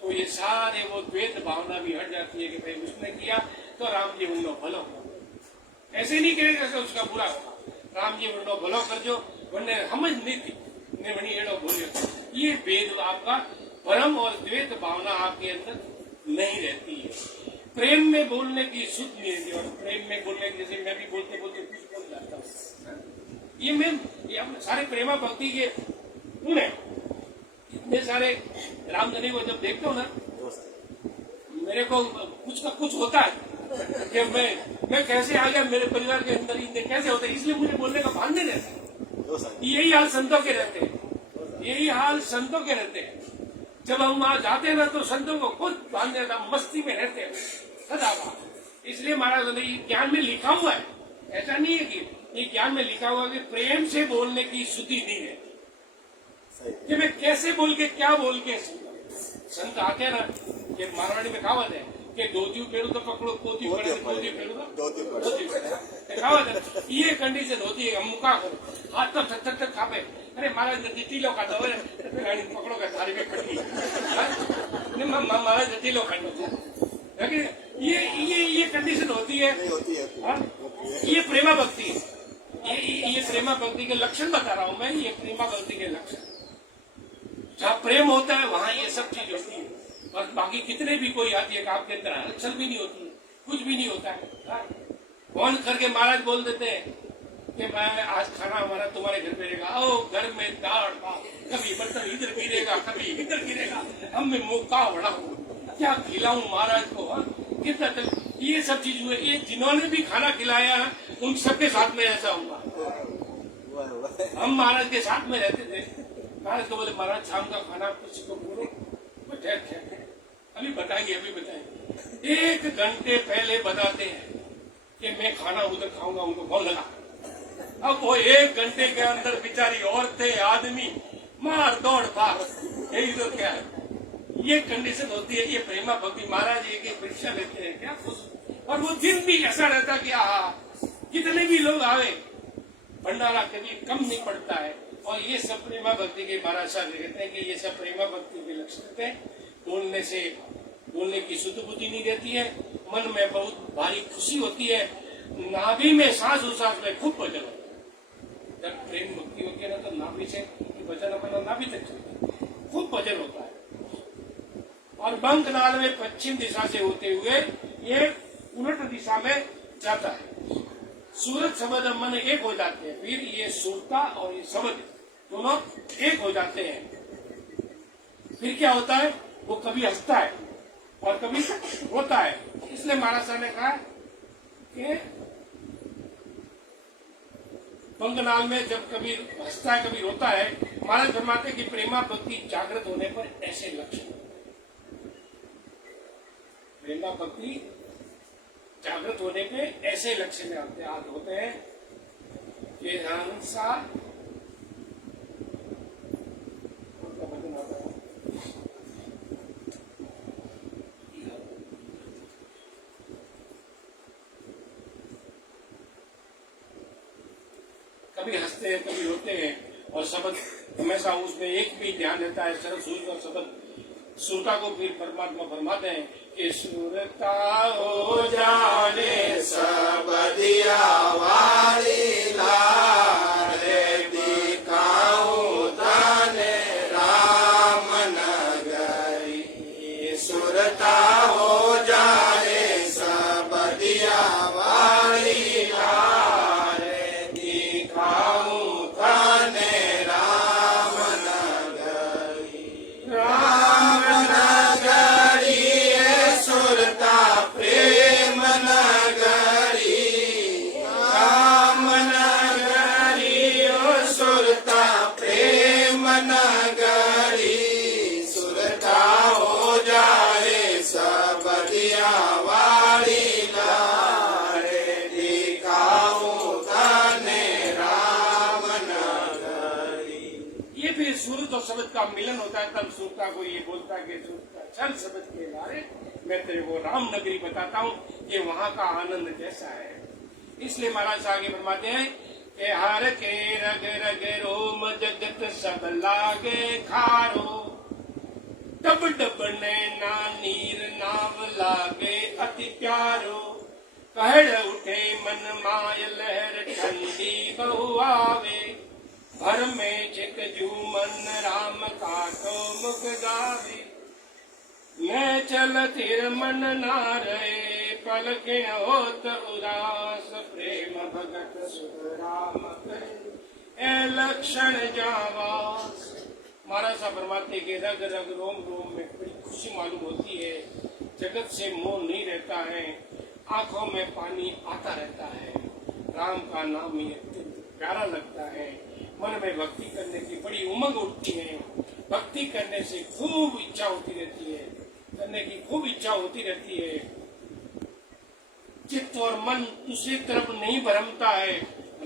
तो ये सारे वो द्वैत भावना भी हट जाती है कि भाई उसने किया तो राम जी उन्नो भलो हो, ऐसे नहीं करेगा जैसे उसका बुरा होगा। राम जी उन्नो भलो कर जो, वरने समझ नहीं थी ने वनी एड़ो बोलियो। ये भेद आपका भ्रम और द्वैत भावना आपके अंदर नहीं रहती है। प्रेम में बोलने की शुद्ध नहीं रहती, और प्रेम में बोलने की जैसे मैं भी बोलते बोलते कुछ बोल जाता हूँ। ये अपने सारे प्रेमा भक्ति के गुण है। इतने सारे रामधनी को जब देखते हो ना, मेरे को कुछ का कुछ होता है कि मैं कैसे आ गया मेरे परिवार के अंदर, इतने कैसे होते हैं, इसलिए मुझे बोलने का भान नहीं रहता। यही हाल संतों के रहते हैं, यही हाल संतों के रहते हैं। जब हम वहां जाते हैं ना तो संतों को खुद भान रहता, मस्ती में रहते हैं सदा। इसलिए महाराज ने ज्ञान में लिखा हुआ है, ऐसा नहीं है कि ये ज्ञान में लिखा हुआ कि प्रेम से बोलने की शुद्धि नहीं है कि मैं कैसे बोल के क्या बोल के। संत आते हैं ना, ये मारवाड़ी में कहावत है कि धोती पेड़ू तो पकड़ो, पोती पोती पेड़ू तो कहावत है। ये कंडीशन होती है, मुका करो हाथ तो थक थक खापे, अरे महाराज टीलो खाता हो पकड़ो का थारी में खड़ी महाराज टीलो खाना, ये कंडीशन होती है। ये प्रेमा भक्ति, ये प्रेमा भक्ति के लक्षण बता रहा हूं मैं, ये प्रेमा भक्ति के लक्षण। जहाँ प्रेम होता है वहां ये सब चीज होती है, और बाकी कितने भी कोई आती है आपके अंदर हलचल भी नहीं होती है, कुछ भी नहीं होता है। फोन करके महाराज बोल देते हैं कि मैं आज खाना हमारा तुम्हारे घर पे रहेगा, ओ घर में दाल भात, कभी बर्तन इधर गिरेगा कभी इधर गिरेगा, हम में मौका बड़ा हूँ, क्या खिलाऊं महाराज को, कितना ये सब चीज हुए। ये जिन्होंने भी खाना खिलाया उन सबके साथ में ऐसा हुआ। हम महाराज के साथ में रहते थे, महाराज को बोले महाराज शाम का खाना कुछ को बोलो, अभी बताएंगे अभी बताएंगे। 1 घंटे पहले बताते हैं कि मैं खाना उधर खाऊंगा, उनको बहुत लगा। अब वो 1 घंटे के अंदर बेचारी औरतें आदमी मार दौड़ भाग, यही तो क्या है, ये कंडीशन होती है। ये प्रेमा भक्ति महाराज एक परीक्षा लेते हैं क्या खुश, और वो दिन भी ऐसा रहता कि कितने भी लोग आवे भंडारा कभी कम नहीं पड़ता है। और ये सब प्रेमा भक्ति के महाराज साहब कहते हैं कि ये सब प्रेमा भक्ति के लक्षण है। बोलने से बोलने की शुद्ध बुद्धि नहीं रहती है, मन में बहुत भारी खुशी होती है, नाभि में सांस उसास में खूब वजन होता है। जब प्रेम भक्ति होती है ना तो नाभि से वजन अपना नाभि तक चलता है, खूब वजन होता है। और बंक नाल में पश्चिम दिशा से होते हुए ये उलट दिशा में जाता है। सूरज शब्द मन एक हो जाते हैं, फिर ये सुरता और ये शब्द दोनों एक हो जाते हैं। फिर क्या होता है, वो कभी हंसता है और कभी रोता है। इसलिए महाराज साहब ने कहा कि बंगनाल में जब कभी हंसता है कभी रोता है, महाराज फरमाते कि प्रेमा भक्ति जागृत होने पर ऐसे लक्षण। प्रेमा भक्ति जागृत होने पे ऐसे लक्षण होते हैं के अनुसार कभी हंसते हैं, कभी रोते हैं, और शब्द हमेशा उसमें एक भी ध्यान रहता है, सरल सूर का शब्द सुरता को फिर परमात्मा फरमाते हैं कि सुरता हो जाने सब दिया वाली लारे दिखाऊं ताने राम नगरी सुरता हो जाए सब दिया वाली लारे दिखाऊं ताने राम नगरी राम नगरी सुरता प्रेम नगरी राम नगरी सुरता प्रेम नगरी सुरता हो जाए सब दिया वाली लारे दिखाऊं ताने राम नगरी। ये फिर सूरत और शब्द का मिलन होता है, तब सूरता को ये बोलता है कि सूरता चल शब्द के लारे मैं तेरे को राम नगरी बताता हूँ कि वहाँ का आनंद कैसा है। इसलिए महाराज आगे फरमाते हैं कि हर के रग रग रोम जगत सब लागे खारो डब डब नैना नीर नाव लागे अति प्यारो कहड़ उठे मन माय लहर ठंडी बहु आवे भर में चिक जूमन राम का तो मुख गावे मैं चल तिर मन ना रहे पलके होत उदास प्रेम भगत सुख राम करे ए लक्षण जावास। महाराज साहब फरमाते के रग रग रोम रोम में बड़ी खुशी मालूम होती है, जगत से मोह नहीं रहता है, आंखों में पानी आता रहता है, राम का नाम ही अत्यंत प्यारा लगता है, मन में भक्ति करने की बड़ी उमंग उठती है, भक्ति करने से खूब इच्छा होती रहती है, करने की खूब इच्छा होती रहती है, चित्त और मन दूसरी तरफ नहीं भरमता है,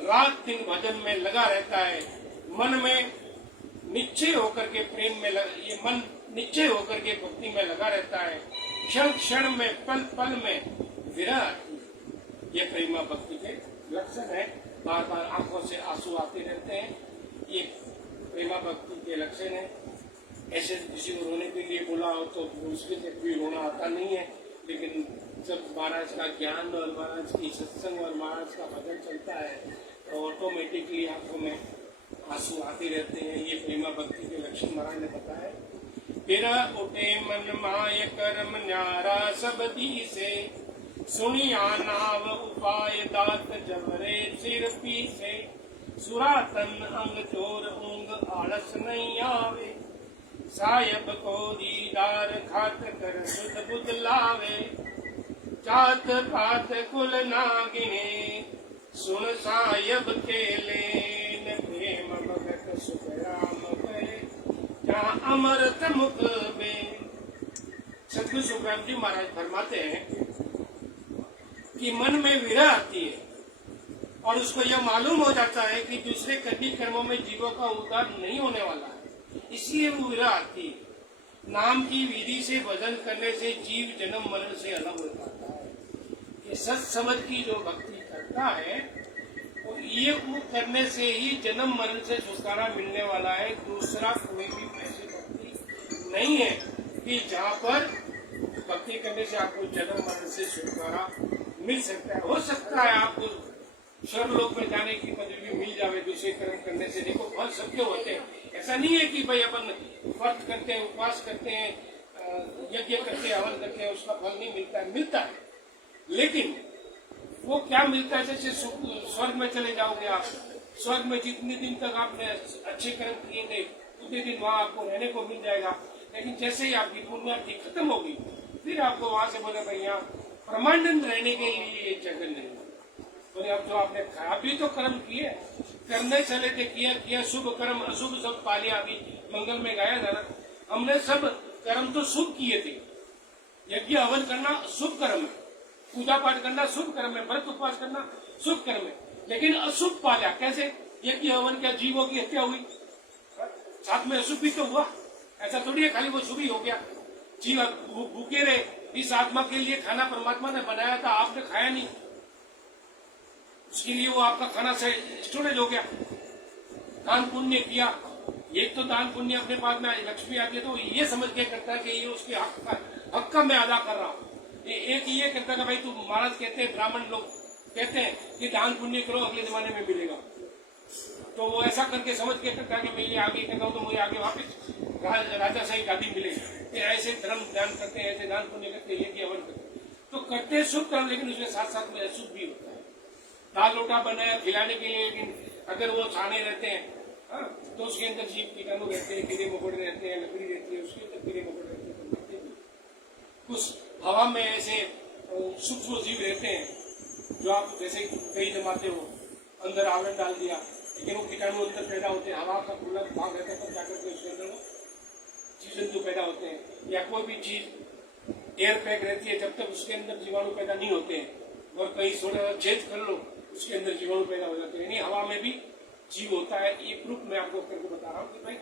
रात दिन भजन में लगा रहता है, मन में निश्चय होकर के प्रेम में ये मन निश्चय होकर के भक्ति में लगा रहता है, क्षण क्षण में पल पल में विरह, ये प्रेमा भक्ति के लक्षण है। बार बार आंखों से आंसू आते रहते हैं, ये प्रेमा भक्ति के लक्षण है। ऐसे किसी को रोने के लिए बोला हो तो उसके से कोई रोना आता नहीं है, लेकिन जब महाराज का ज्ञान और महाराज की सत्संग और महाराज का भजन चलता है तो ऑटोमेटिकली आंखों में आंसू आते रहते हैं। ये प्रेमा भक्ति के लक्षण महाराज ने बताया। तेरा उठे मन माय कर्म न्यारा सब दी से सुनिया नाव उपाय दात जबरे सिर पीछे सुरातन अंग चोर ऊंग आलस नहीं आवे सायब को दीदार खात कर सुध बुध लावे जात पात कुल ना गिने सुन सायब के लेन प्रेम भगत सुख राम करे जहाँ अमृत मुख में। सतगुरु सुखराम जी महाराज फरमाते हैं कि मन में विरह आती है और उसको यह मालूम हो जाता है कि दूसरे कभी कर्मों में जीवों का उद्धार नहीं होने वाला है, इसलिए वो विरह आती है। नाम की विधि से भजन करने से जीव जन्म मरण से अलग हो जाता है। कि सत्समझ की जो भक्ति करता है तो ये वो करने से ही जन्म मरण से छुटकारा मिलने वाला है। दूसरा कोई भी ऐसी भक्ति नहीं है कि जहाँ पर भक्ति करने से आपको जन्म मरण से छुटकारा मिल सकता है। हो सकता है आपको स्वर्गलोक में जाने की पदवी मिल जावे दूसरे कर्म करने से। देखो फल सबके होते हैं, ऐसा नहीं है कि भाई अपन व्रत करते हैं, उपवास करते हैं, यज्ञ करते हैं, हवन करते हैं, उसका फल नहीं मिलता है। मिलता है, लेकिन वो क्या मिलता है? जैसे स्वर्ग में चले जाओगे आप, स्वर्ग में जितने दिन तक आपने अच्छे कर्म किए थे उतने दिन वहाँ आपको रहने को मिल जाएगा। लेकिन जैसे ही आपकी पुण्यार्थी खत्म होगी फिर आपको वहां से बोले भाई यहाँ परमानेंट रहने के लिए ये जगह नहीं। बोले अब जो आपने खराब भी तो कर्म किए, करने चले थे, किया शुभ कर्म अशुभ सब पा लिया। अभी मंगल में गाया था ना, हमने सब कर्म तो शुभ किए थे। यज्ञ हवन करना शुभ कर्म है, पूजा पाठ करना शुभ कर्म है, व्रत उपवास करना शुभ कर्म है। लेकिन अशुभ पाला कैसे? यज्ञ हवन क्या जीवों की हत्या हुई, साथ में अशुभ भी तो हुआ। ऐसा थोड़ी है खाली वो शुभ ही हो गया। जीव भूखे रहे, इस आत्मा के लिए खाना परमात्मा ने बनाया था, आपने खाया नहीं, उसके लिए वो आपका खाना से स्टोरेज हो गया। दान पुण्य किया, ये तो दान पुण्य अपने पास में लक्ष्मी आती है तो ये समझ के करता है कि ये उसके हक का मैं अदा कर रहा हूँ। एक ये कहता है भाई तू, महाराज कहते हैं, ब्राह्मण लोग कहते हैं कि दान पुण्य करो अगले जमाने में मिलेगा, तो वो ऐसा करके समझ के करता है कि मैं ये आगे करता हूँ तो मुझे आगे वापस राजाशाही गादी मिलेगी। ऐसे धर्म दान करते हैं, ऐसे दान पुण्य करते हैं, ये हवन करते हैं, तो करते हैं शुभ कर्म, लेकिन उसके साथ साथ में अशुभ भी होता है। दाल लोटा बनाया खिलाने के लिए, लेकिन अगर वो छाने रहते हैं तो उसके अंदर जीव कीटाणु रहते हैं, कीड़े मकोड़े रहते हैं, लकड़ी रहती है, उसके अंदर कीड़े मकोड़े रहते हैं। कुछ हवा में ऐसे सूक्ष्म जीव रहते हैं जो आप जैसे कहीं जमाते हो, अंदर आवरण डाल दिया, लेकिन वो कीटाणु अंदर पैदा होते हैं, हवा का खुला भाग रहता है, तब जाकर के उसके अंदर वो जीव जंतु पैदा होते हैं। या कोई भी चीज एयर पैक रहती है, जब तक उसके अंदर जीवाणु पैदा नहीं होते हैं, और कहीं थोड़ा छेद कर लो उसके अंदर जीवाणु पैदा हो जाते हैं। यानी हवा में भी जीव होता है। ये प्रूफ मैं आपको करके बता रहा हूँ कि भाई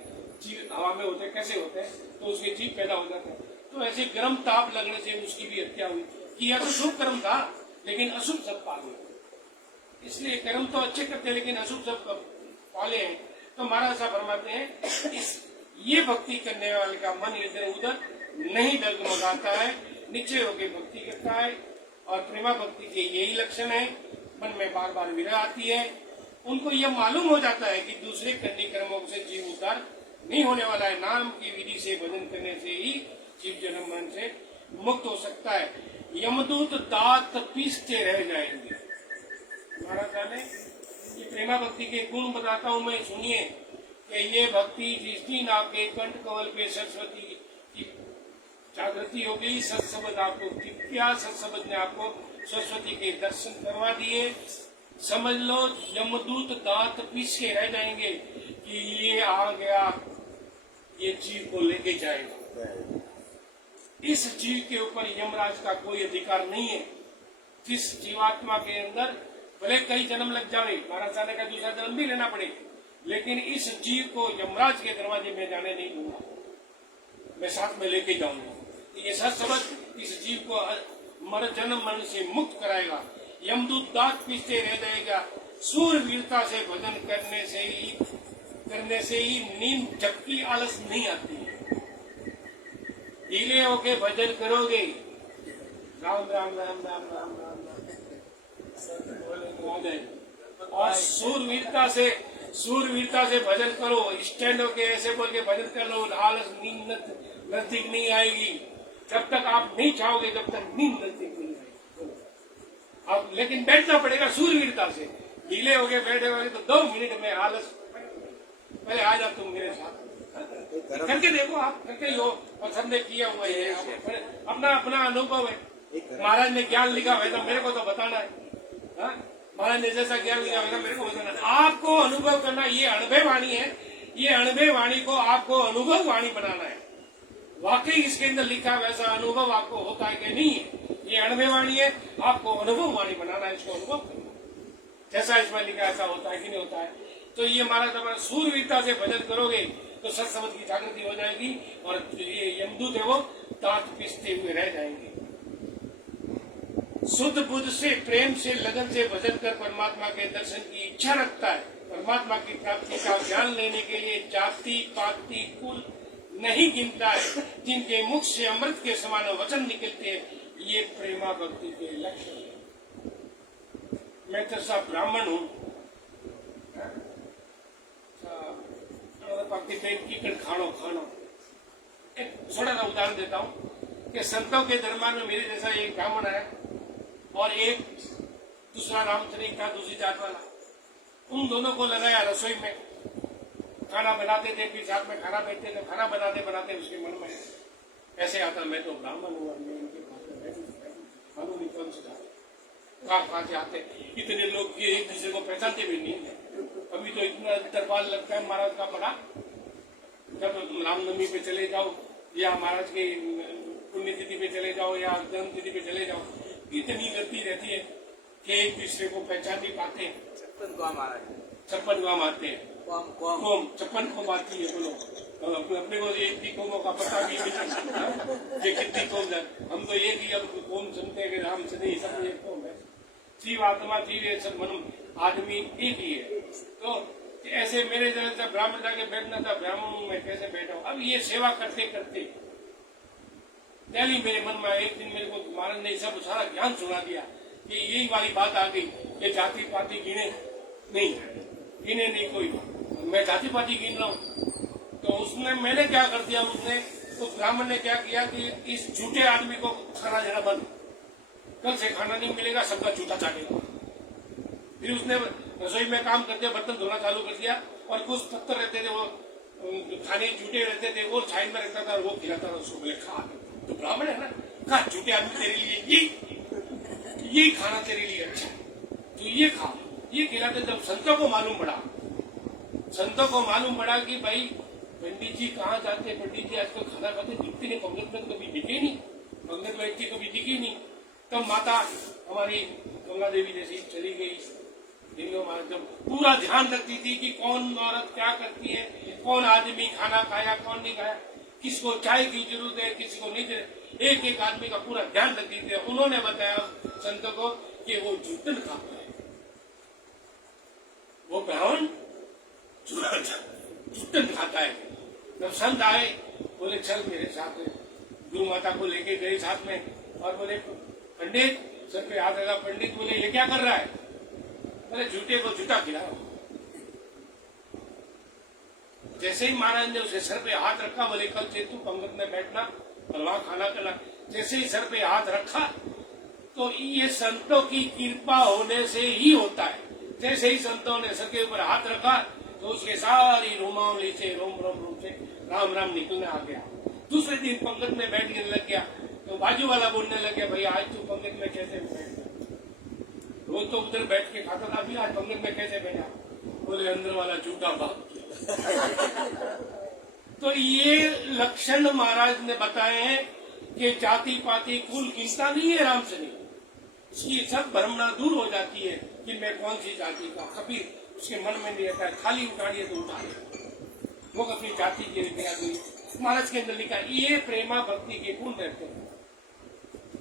जीव हवा में होते हैं, कैसे होते हैं, तो उसके जीव पैदा हो जाते हैं। तो ऐसे गर्म ताप लगने से उसकी भी हत्या हुई कि यह तो शुभ कर्म था लेकिन अशुभ सब पाले, इसलिए कर्म तो अच्छे करते हैं लेकिन अशुभ सब पाले हैं। तो महाराज साहब फरमाते हैं ये भक्ति करने वाले का मन इधर उधर नहीं डगमगाता है, नीचे होकर भक्ति करता है, और प्रेमा भक्ति के यही लक्षण है। मन में बार बार विरह आती है, उनको यह मालूम हो जाता है कि दूसरे करनी कर्मों से जीव उद्धार नहीं होने वाला है, नाम की विधि से भजन करने से ही जीव जन्म मरण से मुक्त हो सकता है। यमदूत दांत पीसते रह जाएंगे। महाराज ने ये प्रेमा भक्ति के गुण बताता हूँ मैं, सुनिए कि ये भक्ति जिस दिन आपके कंठ कमल पे सरस्वती की जागृति हो गई, सत्सबद आपको दिव्या, सत्सबद ने आपको सरस्वती के दर्शन करवा दिए, समझ लो यमदूत दांत पीस के रह जाएंगे कि ये आ गया, ये जीव को लेके जाएगा। इस जीव के ऊपर यमराज का कोई अधिकार नहीं है। जिस जीवात्मा के अंदर भले कई जन्म लग जाए, महाराज साहब का दूसरा जन्म भी लेना पड़े, लेकिन इस जीव को यमराज के दरवाजे में जाने नहीं दूंगा, मैं साथ में लेके जाऊंगा। ये सत्सबद इस जीव को जन्म मरण से मुक्त कराएगा। यमदूत दांत पीसते रह जाएगा। सूरवीरता से भजन करने से ही नींद झपकी आलस नहीं आती है। ढीले होके भजन करोगे, राम राम राम राम राम राम राम, और सूरवीरता से भजन करो, स्टैंड होके ऐसे बोल के भजन कर लो, आलस नींद नजदीक नहीं आएगी। जब तक आप नहीं चाहोगे तब तक नींद नजदीक नहीं आएगी। अब लेकिन बैठना पड़ेगा सूरवीरता से। ढीले हो गए बैठे हुए तो 2 मिनट में आलस, पहले आ जा तुम मेरे साथ, करके देखो, आप करके ही हो, और सबने किया हुआ है, अपना अपना अनुभव है। महाराज ने ज्ञान लिखा हुआ तो मेरे को तो बताना है, महाराज ने जैसा ज्ञान लिखा हुआ मेरे को बताना है। आपको अनुभव करना, ये अनुभव वाणी है, ये अनुभव वाणी को आपको अनुभव वाणी बनाना है। वाकई इसके अंदर लिखा वैसा अनुभव आपको होता है कि नहीं है, ये अनुभव वाणी है, आपको अनुभव वाणी बनाना है, इसको अनुभव करना जैसा इसमें लिखा ऐसा होता है कि नहीं होता है। तो ये महाराज हमारा सूरवीरता से भजन करोगे तो सत्सबद की जागृति हो जाएगी, और ये यमदूत है वो दांत पीसते हुए रह जाएंगे। शुद्ध बुद्ध से, प्रेम से, लगन से भजन कर परमात्मा के दर्शन की इच्छा रखता है। परमात्मा की प्राप्ति का ज्ञान लेने के लिए जाति पाति कुल नहीं गिनता है। जिनके मुख से अमृत के समान वचन निकलते हैं, ये प्रेमा भक्ति के लक्षण है। मैं तो सब ब्राह्मण हूँ, भक्ति प्रेम की खानो खानो। एक छोटा सा उदाहरण देता हूँ कि संतों के दरबार में मेरे जैसा एक ब्राह्मण है और एक दूसरा रामचरित था, दूसरी जात वाला। उन दोनों को लगाया रसोई में, खाना बनाते थे, फिर साथ में खाना बैठते थे। खाना बनाते बनाते उसके मन में ऐसे आता, मैं तो ब्राह्मण हूँ और मैं इनके पास में मालूम नहीं कौन से कहाँ से आते। इतने लोग एक दूसरे को पहचानते भी नहीं है। अभी तो इतना दरबार लगता है महाराज का बड़ा, जब रामनवमी पे चले जाओ या महाराज के पुण्यतिथि पे चले जाओ या जन्म तिथि पे चले जाओ, इतनी गर्दी रहती है कि एक दूसरे को पहचान नहीं पाते। 56 गांव आते हैं। कोम 56 कोम आती है, बोलो। अपने को एक भी कोमों का पता भी नहीं, ये कितनी कोम है। हम तो एक ही अब कोम सुनते हैं कि राम से नहीं, सब एक कोम है। शिव आत्मा जीव ये सब मन आदमी एक ही है। तो ऐसे मेरे जरा से ब्राह्मण जाके बैठना था, ब्राह्मण में कैसे बैठा हूँ। अब ये सेवा करते करते पहले मेरे मन में एक दिन मेरे को महाराज ने सब सारा ज्ञान सुना दिया कि यही वाली बात आ गई, ये जाति पाति गिने नहीं कोई, मैं जाति पाति गिन रहा हूँ। तो उसने मैंने क्या कर दिया, उसने तो ब्राह्मण ने क्या किया कि इस झूठे आदमी को खाना देना बंद, कल से खाना नहीं मिलेगा, सबका झूठा चाटेगा। फिर उसने रसोई में काम करते बर्तन धोना चालू कर दिया, और कुछ पत्थर रहते थे वो खाने झूठे रहते थे, वो साइड में रहता था और वो खिलाता था उसको, बोले खा। तो ब्राह्मण है ना, खा झूठे आदमी तेरे लिए ये खाना तेरे लिए अच्छा है, तो ये खा। ये खिलाते। जब संतों को मालूम पड़ा कि भाई पंडित जी कहाँ जाते, पंडित जी आजकल खाना खाते दिखते नहीं, पंगत में तो कभी दिखे नहीं, पंगत में इतनी कभी दिखी नहीं। तब माता हमारी गंगा देवी जैसी चली गई, जब पूरा ध्यान रखती थी कि कौन औरत क्या करती है, कौन आदमी खाना खाया कौन नहीं खाया, किसको चाय की जरूरत है किसी को नहीं, एक एक आदमी का पूरा ध्यान रखती थी। उन्होंने बताया संत को कि वो जूतन खाता है, वो ब्राह्मण जूतन खाता है। जब संत आए, बोले चल मेरे साथ, गुरु माता को लेके गए साथ में, और बोले पंडित, सर पे हाथ लगा। पंडित बोले ये क्या कर रहा है? बोले झूठे को झूठा खिला। जैसे ही महाराज ने उसे सर पे हाथ रखा, बोले कल से तू पंगत में बैठना और वहां खाना करना। जैसे ही सर पे हाथ रखा, तो ये संतों की कृपा होने से ही होता है। जैसे ही संतों ने सर के ऊपर हाथ रखा, तो उसके सारी रोमावली से रोम रोम रोम से राम राम निकलने आ गया। दूसरे दिन पंगत में बैठने लग गया, तो बाजू वाला बोलने लग गया, भाई आज तू पंगत में कैसे बैठ, रोज तो उधर बैठ के खाता था, अभी आज पंगत में कैसे बैठा? बोले अंदर वाला झूठा भाग गया। तो ये लक्षण महाराज ने बताए हैं कि जाति पाति कुल गिनता नहीं है राम से नहीं, इसकी सब भ्रमणा दूर हो जाती है कि मैं कौन सी जाति का। कभी उसके मन में नहीं रहता है, खाली उठाड़िए तो उठाड़िए, वो अपनी जाति के लिए महाराज के अंदर लिखा। ये प्रेमा भक्ति के गुण रहते हैं।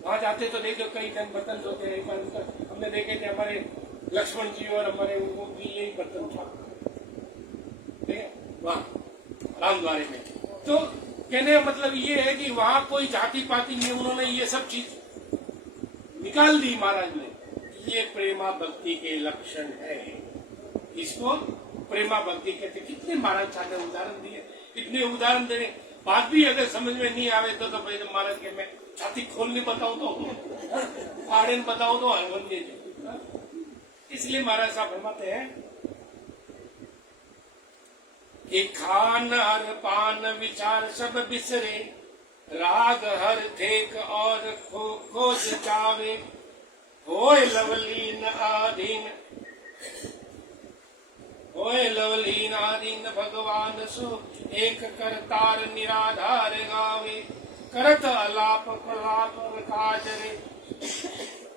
वहां जाते तो देखो कई जन बर्तन धोते हैं, हमने देखे थे हमारे लक्ष्मण जी और हमारे भी यही बर्तन उठा वहाँ रामद्वारे में। तो कहने का मतलब ये है कि वहां कोई जाति पाति नहीं, उन्होंने ये सब चीज निकाल दी महाराज ने। ये प्रेमा भक्ति के लक्षण है, इसको प्रेमा भक्ति कहते। कितने महाराज सारे उदाहरण दिए, इतने उदाहरण देने बात भी अगर समझ में नहीं आवे तो महाराज के मैं छाती खोलने बताऊं तो फाड़े बताऊं तो हलवन दे। इसलिए महाराज साहब फरमाते हैं कि खान हर पान विचार सब बिसरे, राग हर ठेक और खोज जावे, होय लवलीन आधीन भगवान सो, एक करतार निराधार गावे, करत अलाप प्रलाप काजरे,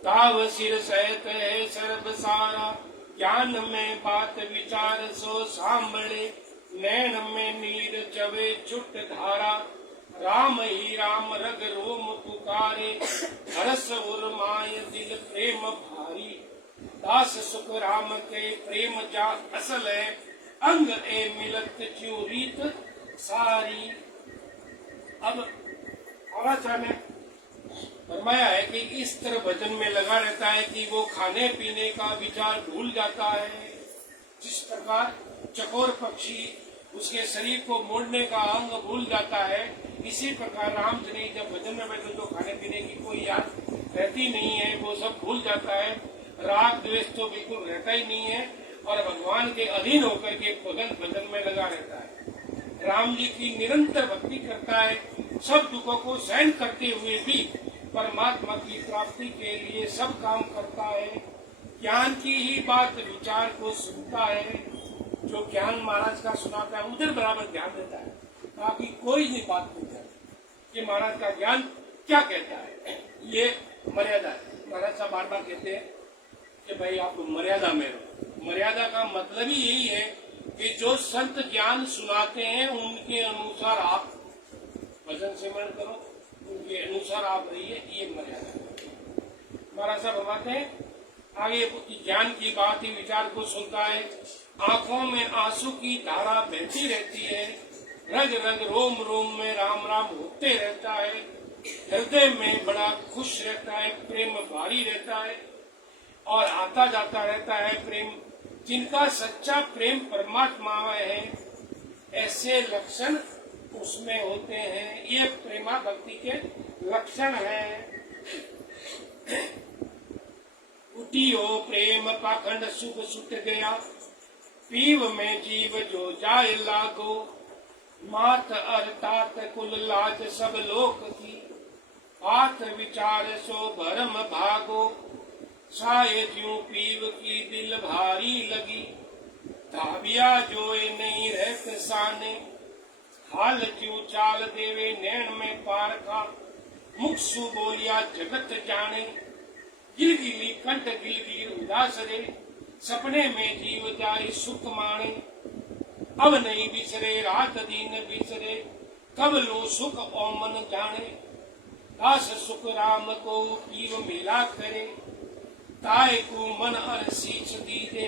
ताव सिर सहित है सर्व सारा, ज्ञान में बात विचार सो सांभळे, नैन में नीर चवे छुट धारा, राम ही राम रग रोम पुकारे, हरस उर्माय दिल प्रेम भारी, दास सुख राम के प्रेम जा असल है, अंग ए मिलत क्यों रीत सारी। अब आचार्य ने फरमाया है कि इस तरह भजन में लगा रहता है कि वो खाने पीने का विचार भूल जाता है। जिस प्रकार चकोर पक्षी उसके शरीर को मोड़ने का अंग भूल जाता है, इसी प्रकार राम जी ने जब भजन में बैठे तो खाने पीने की कोई याद रहती नहीं है, वो सब भूल जाता है। राग द्वेष तो बिल्कुल रहता ही नहीं है, और भगवान के अधीन होकर के भजन में लगा रहता है। राम जी की निरंतर भक्ति करता है, सब दुखों को सहन करते हुए भी परमात्मा की प्राप्ति के लिए सब काम करता है। ज्ञान की ही बात विचार को सुनता है, जो ज्ञान महाराज का सुनाता है उधर बराबर ध्यान देता है, बाकी कोई नहीं बात पूछता कि महाराज का ज्ञान क्या कहता है। ये मर्यादा है। महाराज साहब बार बार कहते हैं कि भाई आप मर्यादा में रहो, मर्यादा का मतलब ही यही है कि जो संत ज्ञान सुनाते हैं उनके अनुसार आप भजन सिमरन करो, उनके अनुसार आप रहिए, ये मर्यादा है। महाराज साहब फरमाते हैं आगे ज्ञान की बात ही विचार को सुनता है, आंखों में आंसू की धारा बहती रहती है, रग रग रोम रोम में राम राम होते रहता है, हृदय में बड़ा खुश रहता है, प्रेम भारी रहता है और आता जाता रहता है प्रेम। जिनका सच्चा प्रेम परमात्मा में है ऐसे लक्षण उसमें होते हैं, ये प्रेमा भक्ति के लक्षण हैं। उठियो प्रेम पाखंड सुख सुट गया, पीव में जीव जो जाए लागो, मात अर्थात कुल लाज सब लोक की, आत विचार सो भरम भागो, साये ज्यों पीव की दिल भारी लगी, धाबिया जोए नहीं रहत साने, हाल क्यों चाल देवे नैन में पारखा, मुख सु बोलिया जगत जाने, गिलगिली कंठ गिलगिली उदास रे, सपने में जीव जाए सुख माणे, अब नहीं बिसरे रात दिन बिसरे, कब लो सुख और मन जाने, दास सुख राम को पीव मिला करे, ताय को मन अर सीछ दीजे,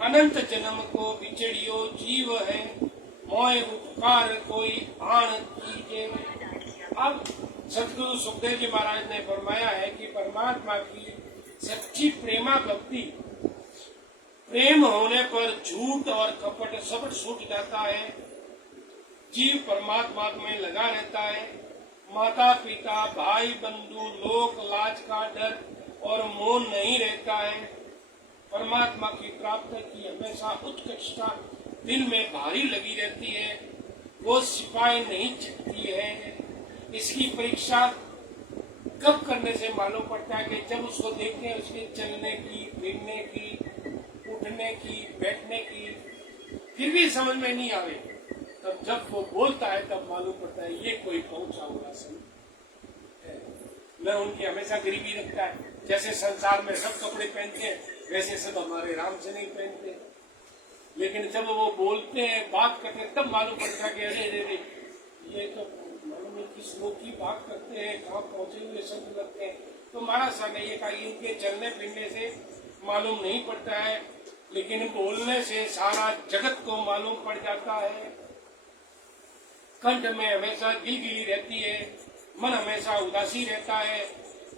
अनंत जन्म को बिछड़ियो जीव है, मोय उपकार कोई आण कीजे। अब सदगुरु सुखदेव जी महाराज ने फरमाया है कि परमात्मा की सच्ची प्रेमा भक्ति, प्रेम होने पर झूठ और कपट सब छूट जाता है, जीव परमात्मा में लगा रहता है, माता पिता भाई बंधु लोक लाज का डर और मोह नहीं रहता है, परमात्मा की प्राप्ति की हमेशा उत्कर्षता दिल में भारी लगी रहती है, वो सिपाही नहीं छिपती है। इसकी परीक्षा कब करने से मालूम पड़ता है कि जब उसको देखते हैं उसके चलने की, फिरने की, उठने की, बैठने की, फिर भी समझ में नहीं आवे, तब जब वो बोलता है तब मालूम पड़ता है ये कोई पहुंचा हुआ संत है। न उनकी हमेशा गरीबी रखता है, जैसे संसार में सब कपड़े पहनते हैं वैसे सब हमारे राम से नहीं पहनते, लेकिन जब वो बोलते हैं बात करते हैं तब मालूम पड़ता है कि अरे अरे ये तो मालूम है किस लोग की बात करते हैं, कहाँ पहुंचे हुए शब्द लगते हैं। तो महाराज साहब ने ये कहा इनके चलने फिरने से मालूम नहीं पड़ता है, लेकिन बोलने से सारा जगत को मालूम पड़ जाता है। कंठ में हमेशा गिलगिली रहती है, मन हमेशा उदासी रहता है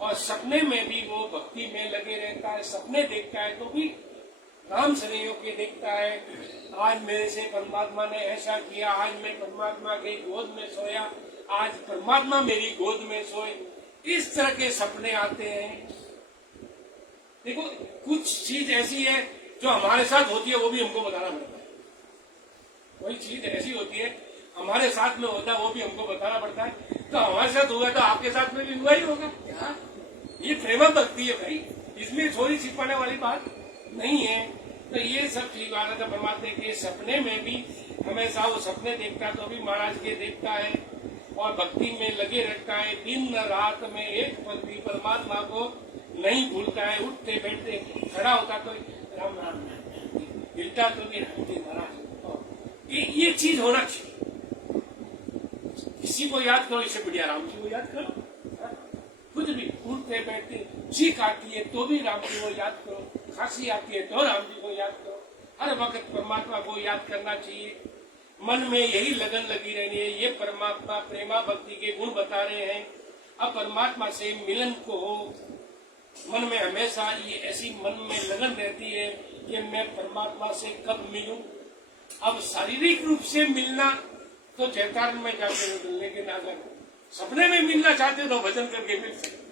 और सपने में भी वो भक्ति में लगे रहता है। सपने देखता है तो भी राम स्नेह के देखता है, आज मेरे से परमात्मा ने ऐसा किया, आज मैं परमात्मा के गोद में सोया, आज परमात्मा मेरी गोद में सोए, इस तरह के सपने आते हैं। देखो कुछ चीज ऐसी है जो हमारे साथ होती है वो भी हमको बताना पड़ता है, कोई चीज ऐसी होती है हमारे साथ में होता है वो भी हमको बताना पड़ता है। तो हमारे साथ हुआ तो आपके साथ में भी हुआ ही होगा। ये प्रेम भक्ति है भाई, इसमें थोड़ी छिपाने वाली बात नहीं है। तो ये सब ठीक बात है। तो परमात्मा के सपने में भी हमेशा वो सपने देखता है तो भी महाराज के देखता है और भक्ति में लगे रहता है, दिन रात में एक पल भी परमात्मा को नहीं भूलता है। उठते बैठते खड़ा होता तो राम राम, हिलता तो भी राम जी महाराज, ये चीज होना चाहिए। किसी को याद करो इससे बढ़िया राम जी को याद करो, खुद भी उठते बैठते चीख आती है तो भी राम जी को याद करो, खांसी आती है तो राम जी को याद करो। हर वक्त परमात्मा को याद करना चाहिए, मन में यही लगन लगी रहनी है। ये परमात्मा प्रेमा भक्ति के गुण बता रहे हैं। अब परमात्मा से मिलन को हो, मन में हमेशा ये ऐसी मन में लगन रहती है कि मैं परमात्मा से कब मिलूं। अब शारीरिक रूप से मिलना तो चैतारण में जाते हो, लेकिन अगर सपने में मिलना चाहते हो तो भजन करके मिल सकते,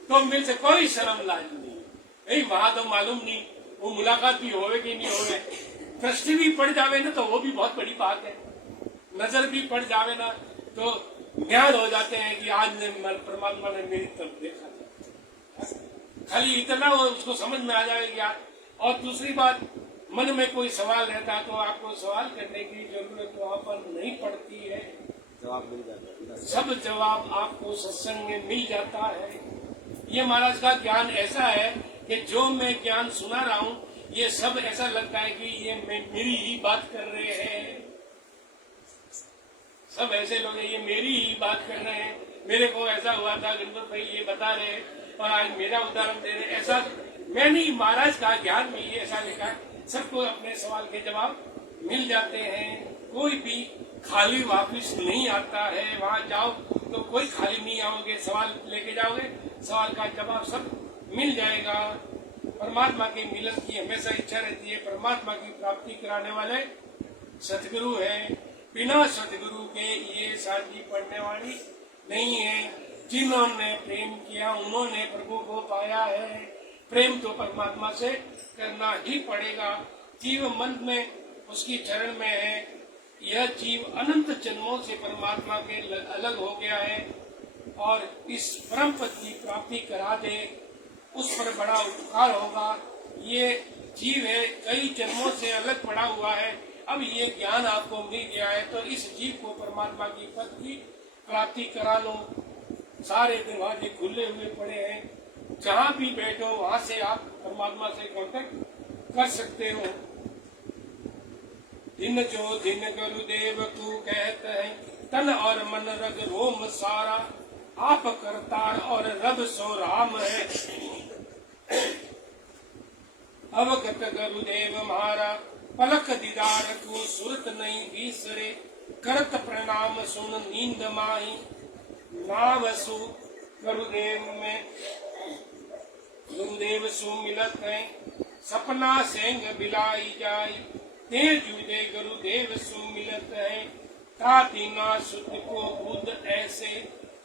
तो मिल से कोई शर्म लाज नहीं। यही वहां तो मालूम नहीं वो मुलाकात भी होवे कि नहीं होवे, दृष्टि भी पड़ जावे ना तो वो भी बहुत बड़ी बात है, नजर भी पड़ जावे ना तो ज्ञान हो जाते हैं कि आज ने परमात्मा ने मेरी तरफ देखा था। खाली इतना वो उसको समझ में आ जाएगा। और दूसरी बात, मन में कोई सवाल रहता तो आपको सवाल करने की जरूरत वहां पर नहीं पड़ती है, जवाब मिल जाता है, सब जवाब आपको सत्संग में मिल जाता है। ये महाराज का ज्ञान ऐसा है कि जो मैं ज्ञान सुना रहा हूं ये सब ऐसा लगता है कि ये मेरी ही बात कर रहे हैं। सब ऐसे लोग हैं, ये मेरी ही बात कर रहे हैं। मेरे को ऐसा हुआ था, गणपत भाई ये बता रहे हैं और आज मेरा उदाहरण दे रहे हैं। ऐसा मैं नहीं, महाराज का ज्ञान में ये ऐसा लिखा है, सबको अपने सवाल के जवाब मिल जाते हैं। कोई भी खाली वापिस नहीं आता है। वहां जाओ तो कोई खाली नहीं आओगे, सवाल लेके जाओगे, सवाल का जवाब सब मिल जाएगा। परमात्मा के मिलन की हमेशा इच्छा रहती है। परमात्मा की प्राप्ति कराने वाले सतगुरु हैं। बिना सतगुरु के ये साधी पढ़ने वाली नहीं है। जिन्होंने प्रेम किया उन्होंने प्रभु को पाया है। प्रेम तो परमात्मा से करना ही पड़ेगा। जीव मन में उसकी चरण में है। यह जीव अनंत जन्मों से परमात्मा के अलग हो गया है और इस परम पद की प्राप्ति करा दे, उस पर बड़ा उपकार होगा। ये जीव है, कई जन्मों से अलग पड़ा हुआ है। अब ये ज्ञान आपको मिल गया है तो इस जीव को परमात्मा की पद की प्राप्ति करा लो। सारे दरवाजे खुले हुए पड़े हैं। जहाँ भी बैठो वहां से आप परमात्मा से कांटेक्ट कर सकते हो। दिन जो दिन गुरुदेव को कहते हैं, तन और मन रग रोम सारा, आप करतार और रब सो राम है। अवगत गुरुदेव हमारा, पलक दीदार को सुरत नहीं बिसरे, करत प्रणाम सुन नींद माही, नावसु गुरुदेव में गुरुदेव सु मिलत है, सपना सेंग बिलाई जाई, ते जुदे गुरुदेव सु मिलत है, तादीना सुध को बुद्ध ऐसे,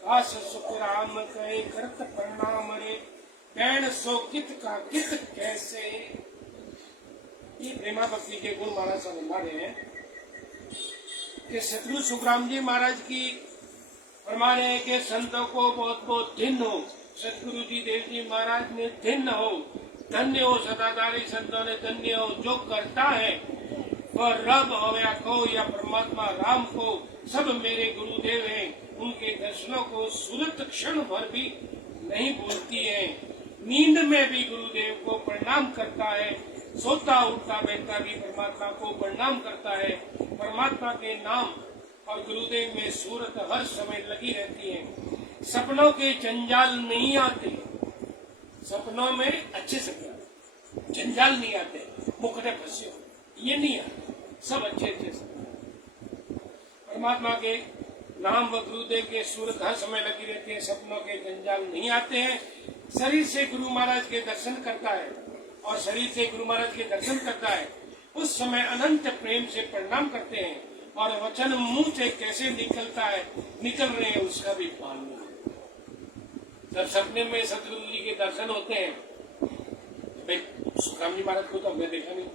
काश सुख राम कहे करत प्रणाम रे, बैण सो कित का कित कैसे। ये प्रेमा भक्ति के गुण महाराज समझा रहे हैं कि सतगुरु सुखराम जी महाराज की फरमा रहे हैं कि संतों को बहुत बहुत धन्य हो। सतगुरु जी देव जी महाराज ने धन्य हो, धन्य हो, सदाधारी संतों ने धन्य हो। जो करता है वह रब हो या को या परमात्मा राम को, सब मेरे गुरुदेव हैं। उनके दर्शनों को सूरत क्षण भर भी नहीं भूलती है। नींद में भी गुरुदेव को प्रणाम करता है, सोता उठता बैठता भी परमात्मा को प्रणाम करता है। परमात्मा के नाम और गुरुदेव में सूरत हर समय लगी रहती है। सपनों के जंजाल नहीं आते, सपनों में अच्छे सपने, जंजाल नहीं आते, मुकदे फंसे हो, ये नहीं आते, सब अच्छे अच्छे सपने। परमात्मा के नाम व गुरुदेव के सूरत हर समय लगी रहती है। सपनों के जंजाल नहीं आते हैं। शरीर से गुरु महाराज के दर्शन करता है और शरीर से गुरु महाराज के दर्शन करता है, उस समय अनंत प्रेम से प्रणाम करते हैं और वचन मुंह से कैसे निकलता है, निकल रहे हैं उसका भी पालन नहीं। जब सपने में सतगुरु जी के दर्शन होते हैं, भाई सुखराम जी महाराज को तो हमने देखा नहीं,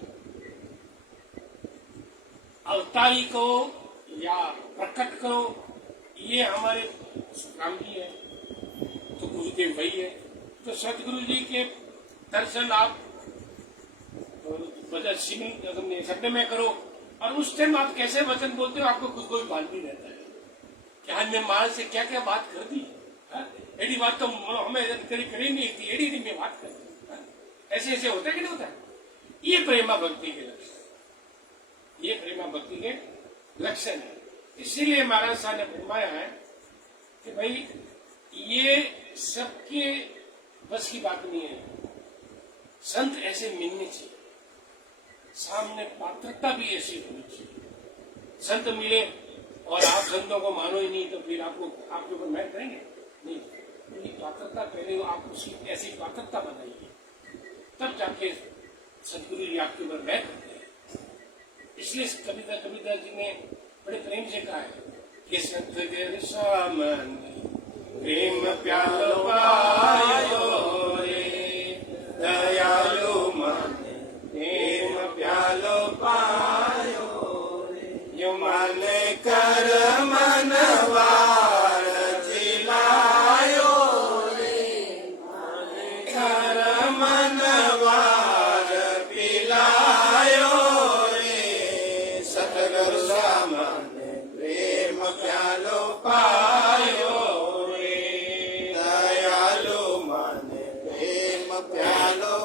अवतारी को या प्रकट करो, ये हमारे सुखराम जी है तो गुरुदेव वही है। तो सतगुरु जी के दर्शन आप सपने में करो और उस टाइम आप कैसे वचन बोलते हो आपको खुद को भी भान नहीं रहता है कि आज मैं महाराज से क्या क्या बात कर दी। एडी बात तो हमें करी नहीं थी, एडी में बात कर दी। ऐसे ऐसे होता है कि नहीं होता है? ये प्रेमा भक्ति के लक्षण, ये प्रेमा भक्ति के लक्षण है। इसीलिए महाराज साहब ने फरमाया है कि भाई ये सबके बस की बात नहीं है। संत ऐसे मिलने चाहिए, सामने पात्रता भी ऐसी होनी चाहिए। संत मिले और आप संतों को मानो ही नहीं तो फिर आपको आपके ऊपर महल करेंगे नहीं। उनकी पात्रता पहले आप उसकी ऐसी पात्रता बनाइए, तब जाके सतगुरु जी आपके ऊपर महल करते हैं। इसलिए कबीरदास जी ने बड़े प्रेम से कहा है कि संत के सामने प्रेम प्यालो पायो रे, दयालु मन प्रेम प्यालो पायो रे, यो मन कर मनवार जिलायो रे, मन कर मनवार पिलायो रे, सतगुरु सामने प्रेम प्यालो पायो रे, दयालु मन प्रेम प्यालो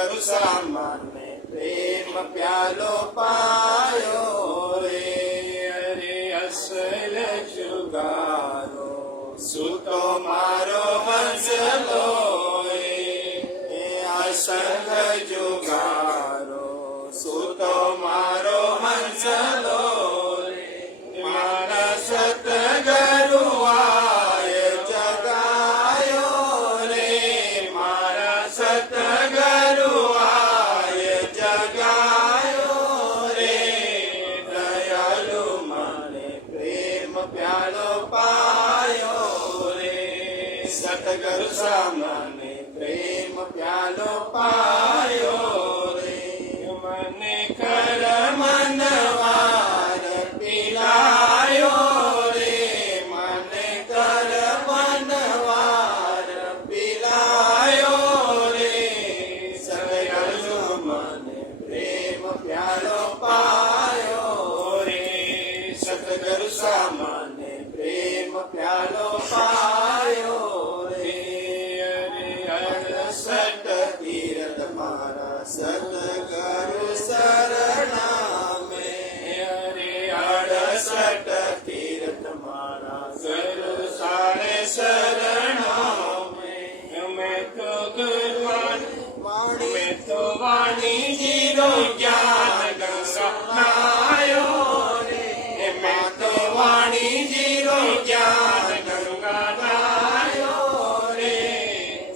સતગુરુ સામાને પ્રેમ પ્યાલો પાયો રે અરે અસલ જુગારો સૂતો મારો હંસલો એ અસલ જુગારો સૂતો મારો હંસલો મારા સતગુરુ આય જગાયો રે મારા સતગુરુ આય જગાયો રે દયાલુ મને પ્રેમ પ્યાલો પાયો રે સતગુરુ સામાને પ્રેમ પ્યાલો પાયો રે મને કર મનવાર પીલાયો રે મને કર મનવાર પીલાયો રે સતગુરુ મને પ્રેમ પ્યાલો પાયો રે સતગુરુ સામાને પ્રેમ પ્યાલો પાયો રે અરે સત તીર્થ મારા સતગુરુ શરણામે અરે અડસઠ તીર્થ મારા ગુરુ સારે શરણામે મેં તો ગુરુવાણી મેં તો વાણીજીનો જ્ઞાન ગંગાયો રે મેં તો વાણીજીનો જ્ઞાન ગંગાયો રે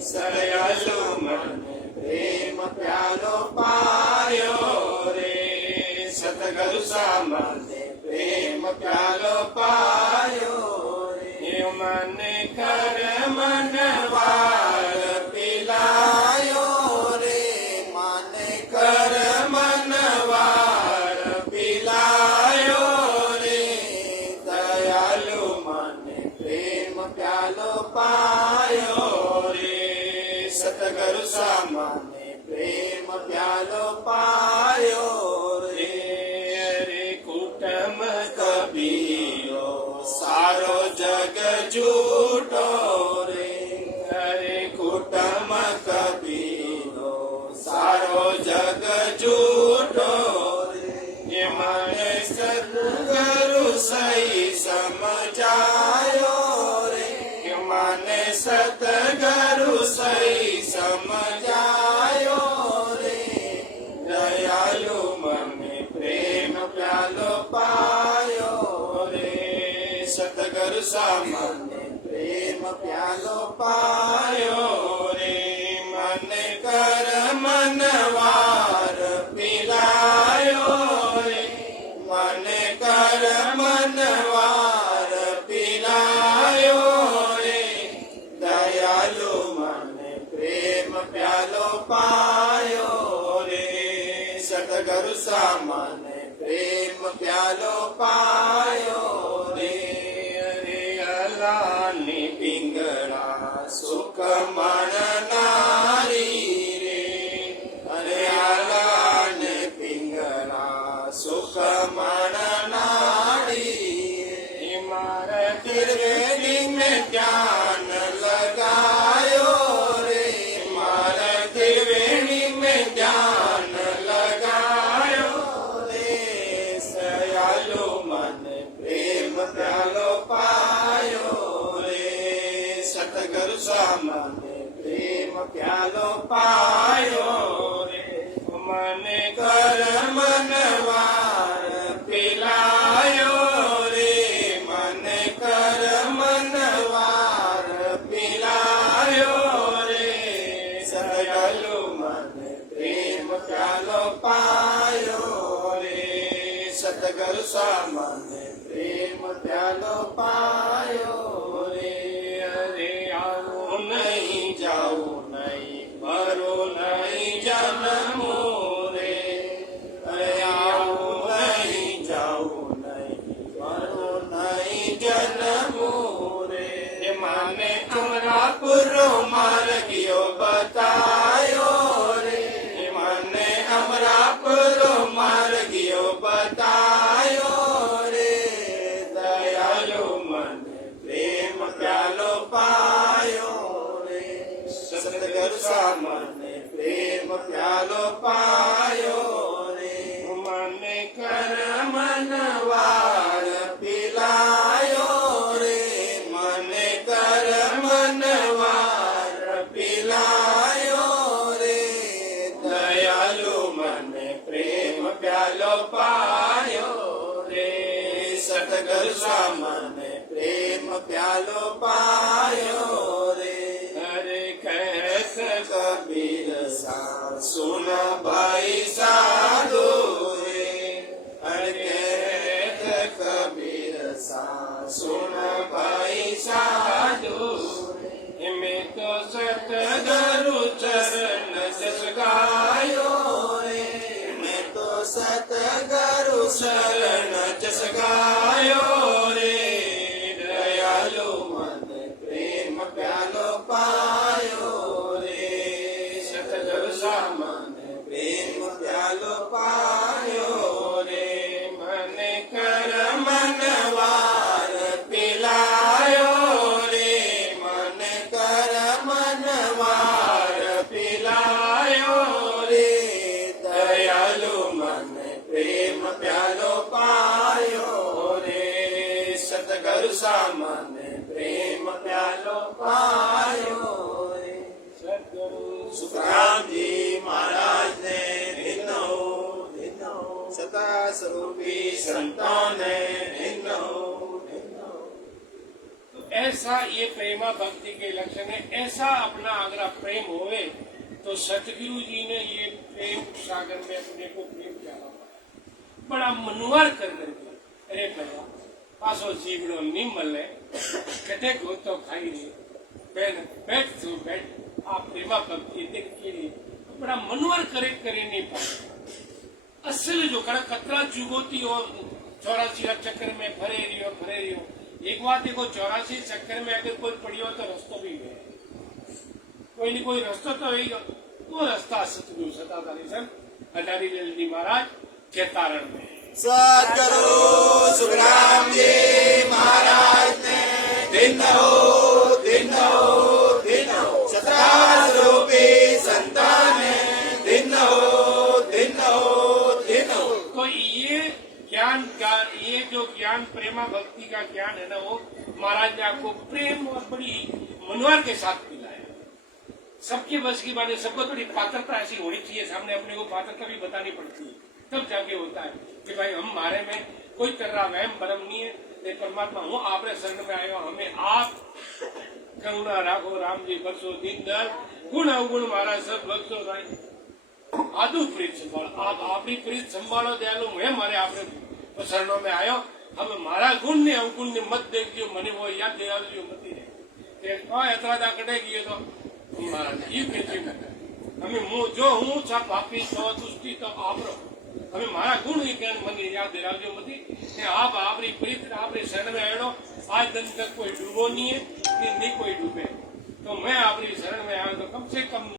સદયાલુ મને પ્રેમ પ્યાલો પાયો રે સતગુરુ સામાને પ્રેમ પ્યાલો પાયો રે મને કર મનવાર પીલાયો રે મને કર મનવાર પીલાયો રે દયાલુ મને પ્રેમ પ્યાલો પાયો રે સતગુરુ સામાને પ્રેમ પ્યાલો પાયો રે અરે કુટુંબ કબીરો સારો જગ જૂટો રે અરે કુટુંબ કબીરો સારો જગ જૂટો રે એ મને સતગુરુ સહી સમજાયો રે કે મને સતગુરુ સહી સમજાયો રે દયાલુ મને પ્રેમ પ્યાલો પાયો રે સતગુરુ સામાને પ્રેમ પ્યાલો પાયો રે મને કર મનવાર પીલાયો રે મને કર મનવાર પીલાયો રે દયાલુ મને પ્રેમ પ્યાલો પાયો રે સતગુરુ સામાને પ્રેમ પ્યાલો પાયો રે અરે અલાની પિંગળા સુખ મણનારી રે અરે અલાને પિંગળા સુખ મણનારી મારા ત્રિવેણી મેં ધ્યાન લગાયો રે મારા ત્રિવેણી મેં ધ્યાન લગાયો રે સયાલુ મને પ્રેમ પ્યાલો પાયો રે સતગુરુ સામાને પ્રેમ પ્યાલો પાયો રે મને કર મનવાર પીલાયો રે મને કર મનવાર પીલાયો રે સયાલુ મને પ્રેમ પ્યાલો પાયો રે સતગુરુ સામાને પ્રેમ પ્યાલો પાયો રે અરે આવું નહીં જાવું નહીં મરું નહીં જન્મું રે અરે આવું નહીં જાવું નહીં મરું નહીં જન્મું રે માને અમરાપુરો માર્ગ ગયો બતાયો રે મને અમરાપુરો માર્ગ ગયો બતાયો રે દયાલુ कबीर सा सुन भाई साधु रे अरे कहत कबीर सा सुन भाई साधु मैं तो सतगुरु चरण जस गायो रे मैं तो सतगुरु शरण जस गायो रे दयालु मन प्रेम प्यालो पायो रे सतगुरु मन प्रेम प्यालो पायो रे मन कर मनवार पिलायो रे मन कर मनवार पिलायो रे दयालु मन प्रेम प्यालो पायो रे सतगुरु सा मन प्रेम प्यालो पायो रे सतगुरु सुखराम जी महाराज ने धिनो सता स्वरूपी संतों ने धिनो तो ऐसा ये प्रेमा भक्ति के लक्षण है। ऐसा अपना अगर प्रेम होवे तो सतगुरु जी ने ये प्रेम सागर में अपने को प्रेम किया बड़ा मनोहर कर करके अरे भैया पासो जीवड़ो नहीं मले कटे को तो खाई रे बैठ बैठ तू बैठ आप प्रेमा भक्ति देख के बड़ा मनोहर करे नहीं पाए असल जो कर कतरा जुगोती और 84 चक्कर में भरे रहियो एक बात देखो 84 चक्कर में अगर कोई पड़ी हो तो रास्ता भी है कोई नहीं कोई रास्ता तो है वो रास्ता सतगुरु सताधारी संत अटारी लाल महाराज के तारण में सतगुरु सुखराम जी महाराज ने धिनो सता स्वरूपी संतान ने धिनो तो ये ज्ञान ये जो ज्ञान प्रेमा भक्ति का ज्ञान है ना वो महाराज ने आपको प्रेम और बड़ी मनोहर के साथ पिलाया। सबके बस की बात है, सबको थोड़ी पात्रता ऐसी होनी चाहिए, सामने अपने को पात्रता भी बतानी पड़ती है, तब जाके होता है कि भाई हम हमारे में कोई तरह वहम भरम नहीं है। परमात्मा हूँ आप शरण में आयो, हमें आप करुणा राखो राम जी बरसो दीन दयाल गुण अवगुण महाराज सब बख्शो भाई आदु प्रीत संभालो, आप अपनी प्रीत संभालो दयालु मैं मारे आपने शरणों में आयो, हम मारा गुण ने अवगुण ने मत देख दियो मने वो याद दिला दियो मत रे एतरा दा कटेगी तो महाराज ये कहते हमें मुंह जो हूँ सा पापी तो दुष्टि तो आपरो हमें मारा गुण ही कहन मन याद दिला दियो मत आप आपरी प्रीत आपरी शरण में आयो आज दिन तक कोई डूबो नहीं है नहीं कोई डूबे तो मैं आपरी शरण में आया तो कम से कम